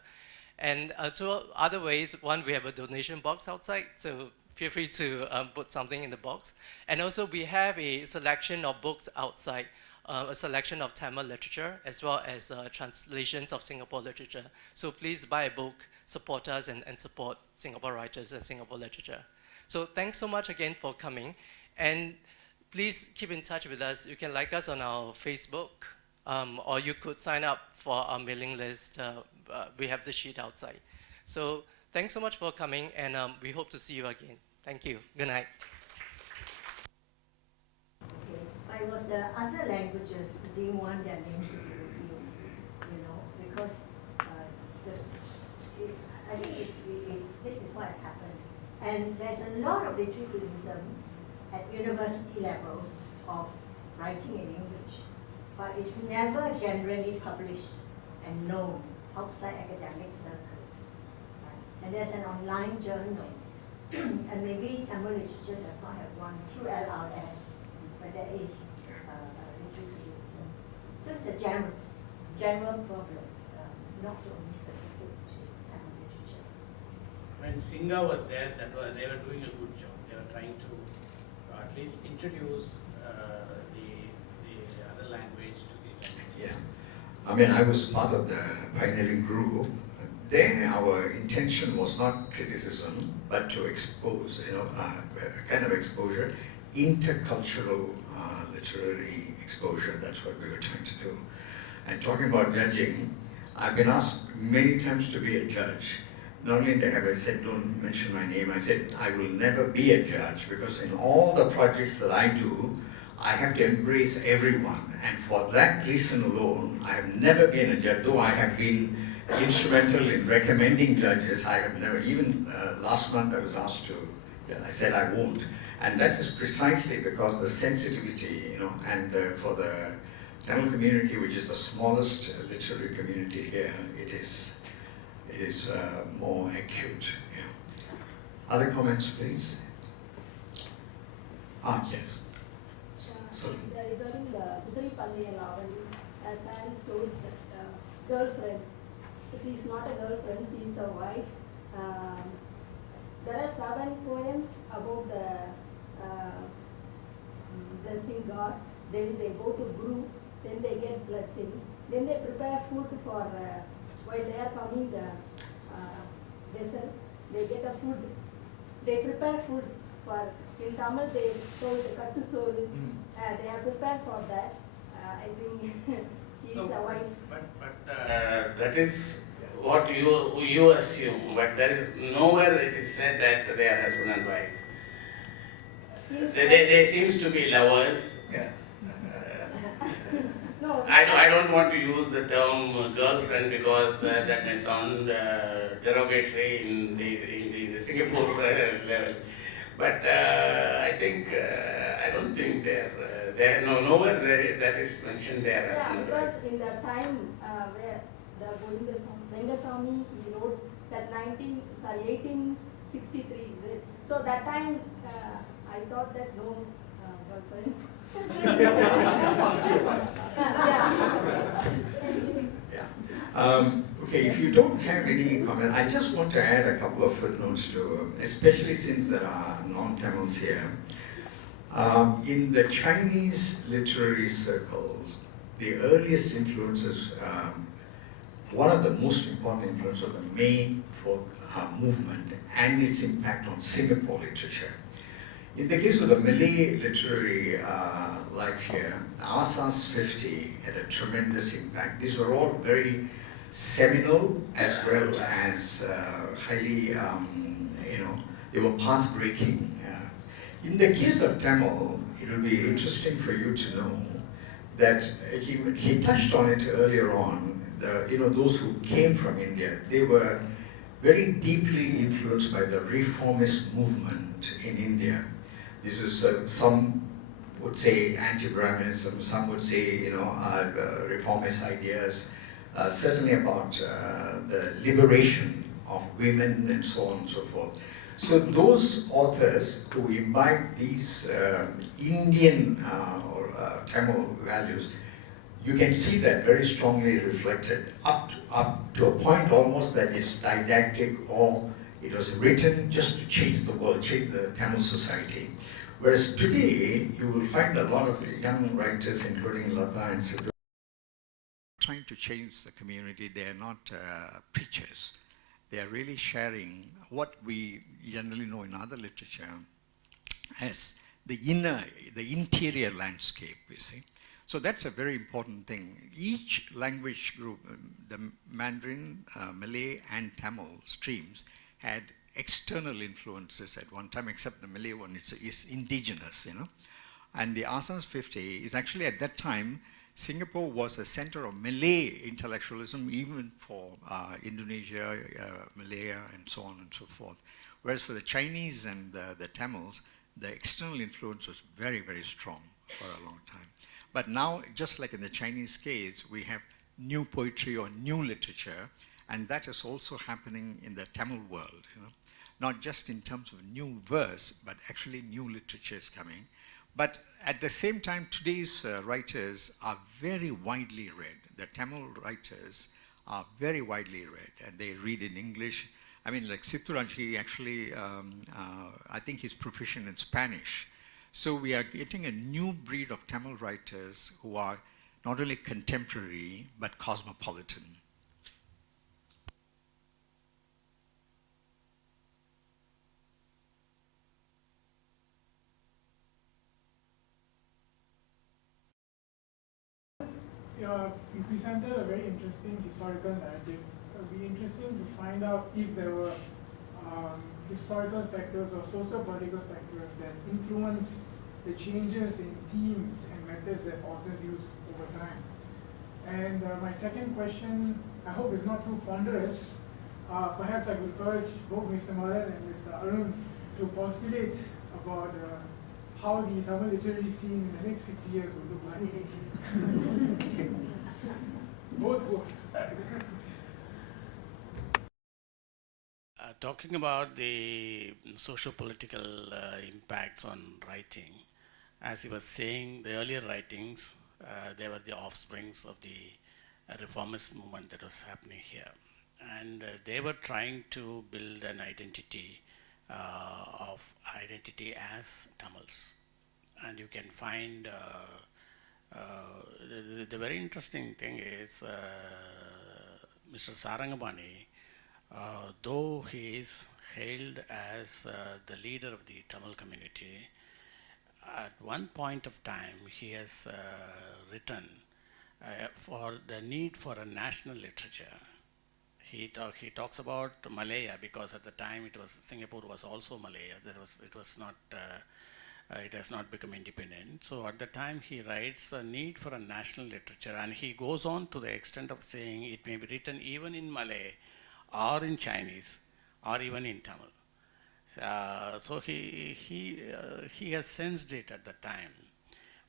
And 2 other ways. One, we have a donation box outside, so feel free to put something in the box. And also we have a selection of books outside, a selection of Tamil literature, as well as translations of Singapore literature. So please buy a book, support us, and support Singapore writers and Singapore literature. So thanks so much again for coming. And please keep in touch with us. You can like us on our Facebook, or you could sign up for our mailing list. We have the sheet outside. So thanks so much for coming, and we hope to see you again. Thank you. Good night. Okay. But it was the other languages who didn't want their names to be revealed, because I think this is what has happened. And there's a lot of literary criticism at university level of writing in English, but it's never generally published and known outside academic circles. Right? And there's an online journal, and maybe Tamil literature does not have one, QLRS, but there is literature. So it's a general problem, not only specific to Tamil literature. When Singha was there, they were doing a good job. They were trying to at least introduce the other language to the Tamils. Yeah. I mean, I was part of the pioneering group. Then our intention was not criticism, but to expose, a kind of exposure, intercultural literary exposure. That's what we were trying to do. And talking about judging, I've been asked many times to be a judge. Not only have I said, don't mention my name, I said, I will never be a judge, because in all the projects that I do, I have to embrace everyone. And for that reason alone, I have never been a judge, though I have been instrumental in recommending judges. I have never, even last month I was asked to, I said I won't. And that is precisely because the sensitivity, and for the Tamil community, which is the smallest literary community here, it is more acute. Yeah. Other comments, please? Yes. Sorry. Regarding the Kudari Palliya novel, as Alice told, girlfriend. She's not a girlfriend, she's a wife. There are 7 poems about the blessing God. Then they go to Guru, then they get blessing. Then they prepare food for, while they are coming the vessel, they get a food. They prepare food for, in Tamil they told kattu soru. They are prepared for that. I think he is a wife. But that is what you assume, but there is nowhere it is said that they are husband and wife. They seems to be lovers. Yeah. No. I don't want to use the term girlfriend because that may sound derogatory in the Singapore level. But I think I don't think they're nowhere that is mentioned there. Yeah, because in the time where the Vengasamy, he wrote that 1863. So that time I thought that no girlfriend. Yeah. Okay, if you don't have any comment, I just want to add a couple of footnotes to, especially since there are non-Tamils here. In the Chinese literary circles, the earliest influences, one of the most important influences of the main folk movement and its impact on Singapore literature. In the case of the Malay literary life here, Asas 50 had a tremendous impact. These were all very seminal as well as highly, they were path-breaking. In the case of Tamil, it will be interesting for you to know that he touched on it earlier on. Those who came from India, they were very deeply influenced by the reformist movement in India. This is some would say anti-Brahminism, some would say reformist ideas, certainly about the liberation of women and so on and so forth. So those authors who imbibe these Indian or Tamil values, you can see that very strongly reflected up to a point almost that is didactic, or it was written just to change the world, change the Tamil society. Whereas today, you will find a lot of young writers, including Lata and Sidhu, trying to change the community. They are not preachers. They are really sharing what we generally know in other literature as the interior landscape, you see. So that's a very important thing. Each language group, the Mandarin, Malay, and Tamil streams had external influences at one time, except the Malay one is indigenous, And the Asas 50 is actually at that time, Singapore was a center of Malay intellectualism, even for Indonesia, Malaya, and so on and so forth. Whereas for the Chinese and the Tamils, the external influence was very, very strong for a long time. But now, just like in the Chinese case, we have new poetry or new literature, and that is also happening in the Tamil world, Not just in terms of new verse, but actually new literature is coming. But at the same time, today's writers are very widely read. The Tamil writers are very widely read, and they read in English. I mean, like Sitturaj, he actually, I think he's proficient in Spanish. So we are getting a new breed of Tamil writers who are not only contemporary, but cosmopolitan. You presented a very interesting historical narrative. It would be interesting to find out if there were historical factors or socio-political factors that influence the changes in themes and methods that authors use over time. And my second question, I hope is not too ponderous. Perhaps I would urge both Mr. Madan and Mr. Arun to postulate about how the Tamil literary scene in the next 50 years will look like. Both. Talking about the socio-political impacts on writing, as he was saying, the earlier writings, they were the offsprings of the reformist movement that was happening here. And they were trying to build an identity as Tamils. And you can find the very interesting thing is Mr. Sarangabani, though he is hailed as the leader of the Tamil community, at one point of time he has written for the need for a national literature. He talks about Malaya because at the time Singapore was also Malaya. It has not become independent. So at the time he writes a need for a national literature, and he goes on to the extent of saying it may be written even in Malay or in Chinese or even in Tamil. So he has sensed it at the time.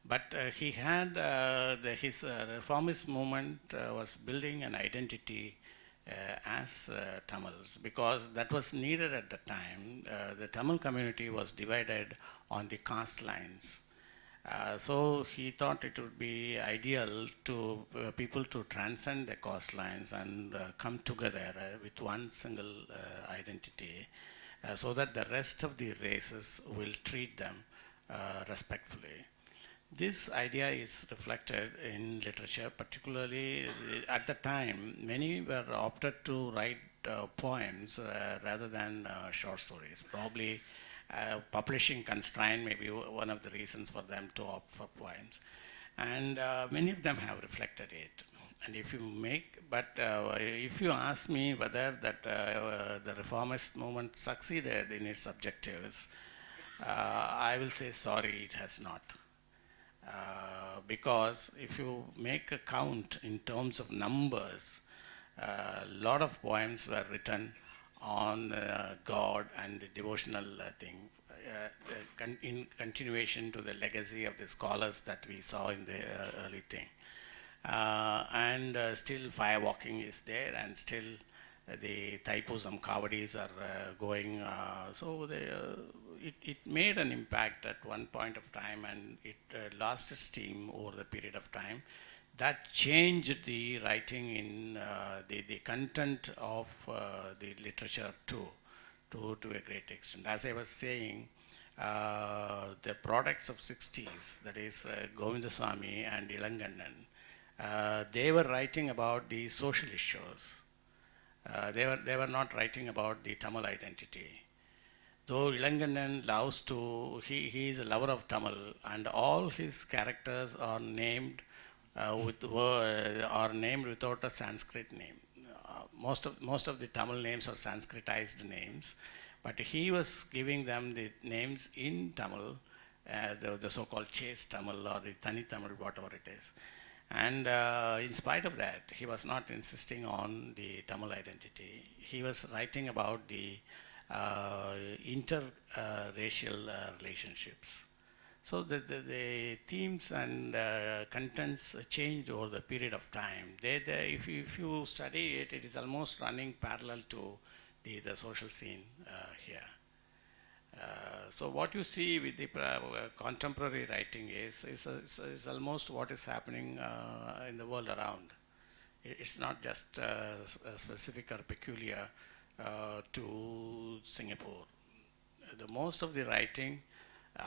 But he had his reformist movement was building an identity as Tamils, because that was needed at the time. The Tamil community was divided on the caste lines. So he thought it would be ideal to people to transcend the caste lines and come together with one single identity, so that the rest of the races will treat them respectfully. This idea is reflected in literature, particularly at the time. Many were opted to write poems rather than short stories. Probably publishing constraint may be one of the reasons for them to opt for poems. And many of them have reflected it. And if you ask me whether that the reformist movement succeeded in its objectives, I will say sorry, it has not. Because if you make a count in terms of numbers, a lot of poems were written on God and the devotional thing, in continuation to the legacy of the scholars that we saw in the early thing. And still fire walking is there, and still the Thaipusam Kavadis are going. So it made an impact at one point of time, and it lost its steam over the period of time. That changed the writing in the content of the literature too, to a great extent. As I was saying, the products of 60s, that is Govindaswamy and Ilangannan, they were writing about the social issues. They were not writing about the Tamil identity. Though Ilangannan loves to, he is a lover of Tamil, and all his characters are named without a Sanskrit name. Most of the Tamil names are Sanskritized names, but he was giving them the names in Tamil, the so-called chaste Tamil or the Tani Tamil, whatever it is. And in spite of that, he was not insisting on the Tamil identity. He was writing about the interracial relationships. So the themes and contents changed over the period of time. If you study it, it is almost running parallel to the social scene here. So what you see with the contemporary writing is almost what is happening in the world around. It's not just specific or peculiar to Singapore. The most of the writing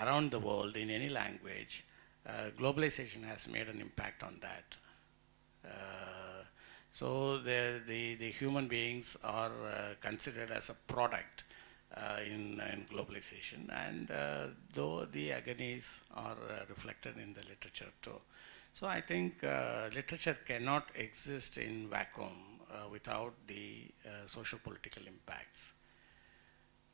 around the world in any language, globalization has made an impact on that. So the human beings are considered as a product in globalization, and though the agonies are reflected in the literature too. So I think literature cannot exist in vacuum without the social political impacts.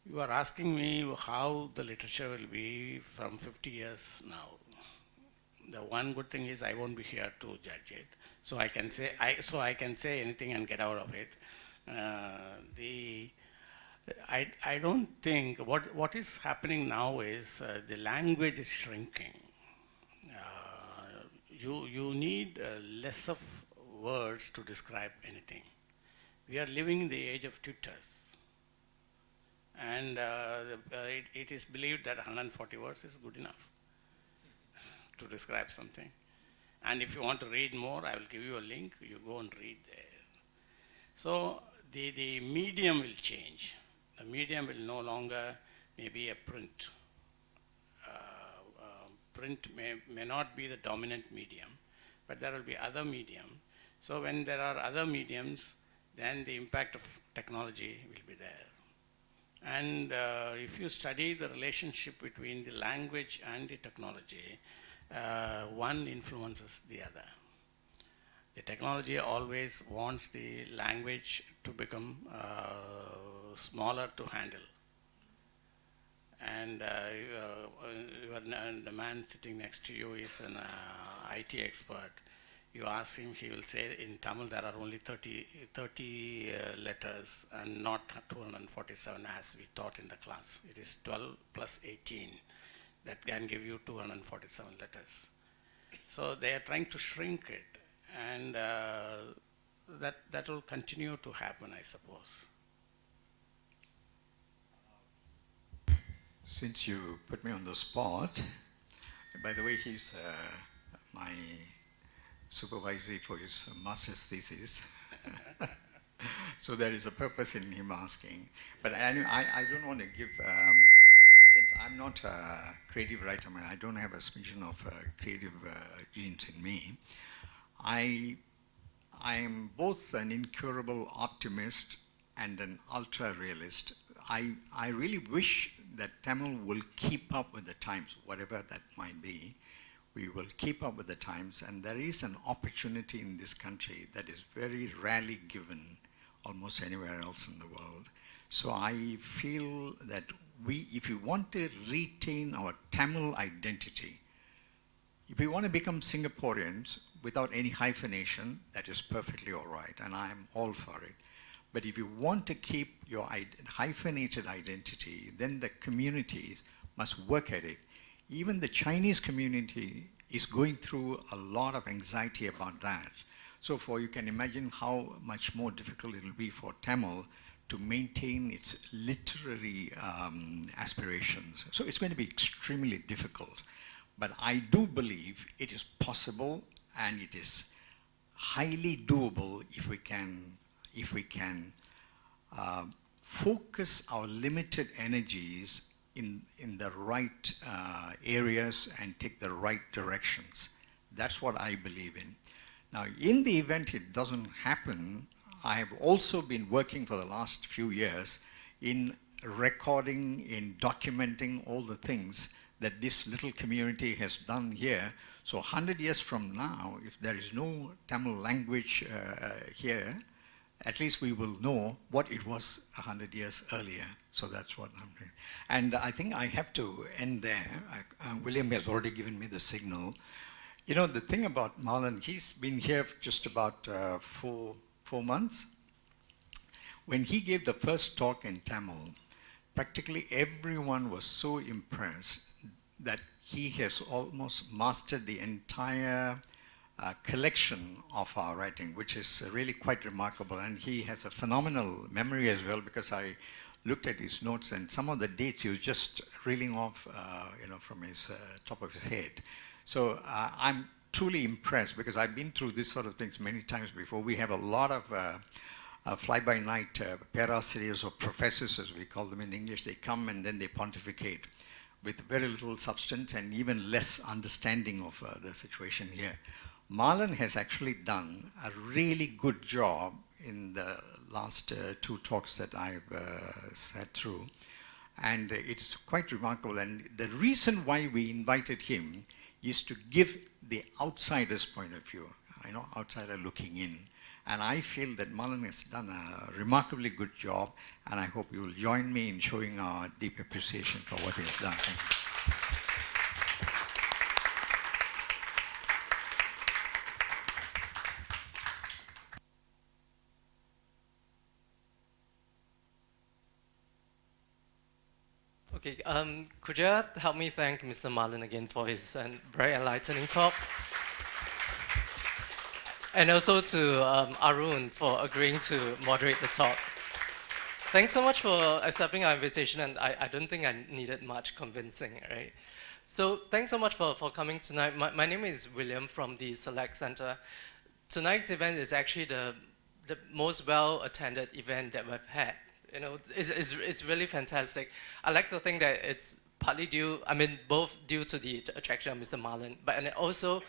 You are asking me how the literature will be from 50 years now. The one good thing is I won't be here to judge it, so I can say anything and get out of it. I don't think what is happening now is the language is shrinking. You need less of words to describe anything. We are living in the age of tutors. And it is believed that 140 words is good enough to describe something. And if you want to read more, I will give you a link, you go and read there. So the medium will change. The medium will no longer maybe a print. Print may not be the dominant medium, but there will be other medium. So when there are other mediums, then the impact of technology will be there. And if you study the relationship between the language and the technology, one influences the other. The technology always wants the language to become smaller to handle. And the man sitting next to you is an IT expert. You ask him, he will say in Tamil there are only 30 letters and not 247 as we taught in the class. It is 12 plus 18 that can give you 247 letters. So they are trying to shrink it, and that will continue to happen, I suppose. Since you put me on the spot, by the way, he's my supervisor for his master's thesis. So there is a purpose in him asking. But I don't want to give, since I'm not a creative writer, I mean, I don't have a smidgen of creative genes in me. I am both an incurable optimist and an ultra-realist. I really wish that Tamil will keep up with the times, whatever that might be. We will keep up with the times, and there is an opportunity in this country that is very rarely given almost anywhere else in the world. So I feel that if we want to retain our Tamil identity, if we want to become Singaporeans without any hyphenation, that is perfectly all right, and I am all for it. But if you want to keep your hyphenated identity, then the communities must work at it. Even the Chinese community is going through a lot of anxiety about that. So you can imagine how much more difficult it will be for Tamil to maintain its literary aspirations. So it's going to be extremely difficult. But I do believe it is possible, and it is highly doable if we can focus our limited energies in the right areas and take the right directions. That's what I believe in. Now, in the event it doesn't happen, I have also been working for the last few years in recording, in documenting all the things that this little community has done here. So 100 years from now, if there is no Tamil language here, at least we will know what it was 100 years earlier. So that's what I'm doing. And I think I have to end there. William has already given me the signal. You know, the thing about Marlon, he's been here for just about 4 months. When he gave the first talk in Tamil, practically everyone was so impressed that he has almost mastered the entire collection of our writing, which is really quite remarkable. And he has a phenomenal memory as well, because I looked at his notes, and some of the dates he was just reeling off, from his top of his head. So I'm truly impressed, because I've been through this sort of things many times before. We have a lot of fly-by-night paraserias or professors, as we call them in English. They come and then they pontificate with very little substance and even less understanding of the situation here. Marlon has actually done a really good job in the last 2 talks that I've sat through. And it's quite remarkable. And the reason why we invited him is to give the outsider's point of view, outsider looking in. And I feel that Marlon has done a remarkably good job, and I hope you will join me in showing our deep appreciation for what he has done. Thank you. Okay, could you help me thank Mr. Marlon again for his very enlightening talk? And also to Arun for agreeing to moderate the talk. Thanks so much for accepting our invitation, and I don't think I needed much convincing, right? So thanks so much for coming tonight. My name is William from the Select Center. Tonight's event is actually the most well-attended event that we've had. It's really fantastic. I like to think that it's partly both due to the attraction of Mr. Marlon, and also,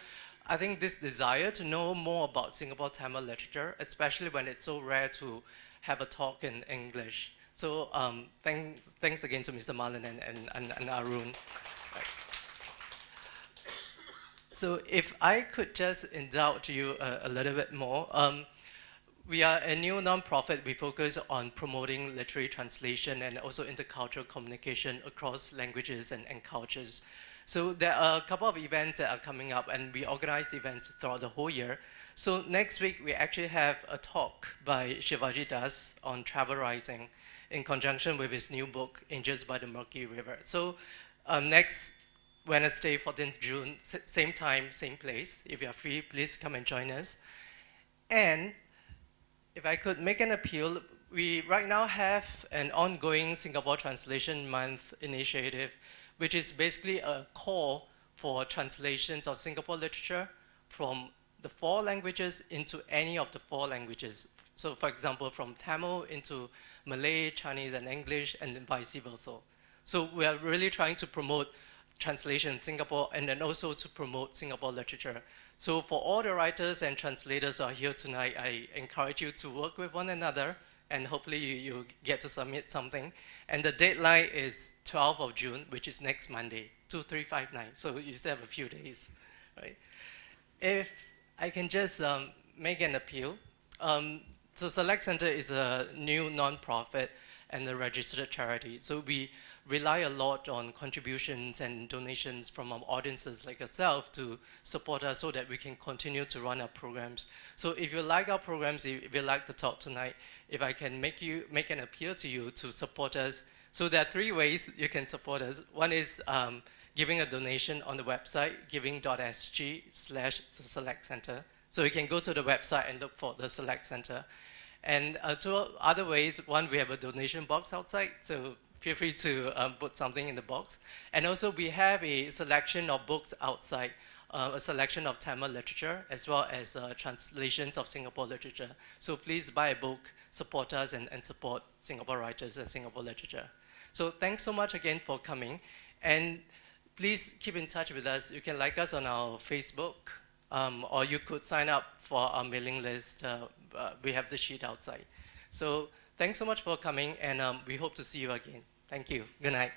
I think this desire to know more about Singapore Tamil literature, especially when it's so rare to have a talk in English. So thanks again to Mr. Marlon and Arun. Right. So if I could just indulge you a little bit more. We are a new nonprofit. We focus on promoting literary translation and also intercultural communication across languages and cultures. So there are a couple of events that are coming up, and we organize events throughout the whole year. So next week, we actually have a talk by Shivaji Das on travel writing in conjunction with his new book, Angels by the Murky River. So next Wednesday, 14th June, same time, same place. If you are free, please come and join us. And if I could make an appeal, we right now have an ongoing Singapore Translation Month initiative, which is basically a call for translations of Singapore literature from the 4 languages into any of the 4 languages. So for example, from Tamil into Malay, Chinese, and English, and then vice versa. So we are really trying to promote translation in Singapore, and then also to promote Singapore literature. So for all the writers and translators who are here tonight, I encourage you to work with one another, and hopefully you get to submit something. And the deadline is 12th of June, which is next Monday, 2359. So you still have a few days, right? If I can just make an appeal. The Select Center is a new nonprofit and a registered charity. So we rely a lot on contributions and donations from our audiences like yourself to support us so that we can continue to run our programs. So if you like our programs, if you like the talk tonight, if I can make an appeal to you to support us. So there are 3 ways you can support us. One is giving a donation on the website, giving.sg/the Select Center. So you can go to the website and look for the Select Center. And 2 other ways. One, we have a donation box outside, so feel free to put something in the box. And also we have a selection of books outside, a selection of Tamil literature, as well as translations of Singapore literature. So please buy a book, support us, and support Singapore writers and Singapore literature. So thanks so much again for coming. And please keep in touch with us. You can like us on our Facebook, or you could sign up for our mailing list. We have the sheet outside. So thanks so much for coming, and we hope to see you again. Thank you. Good night.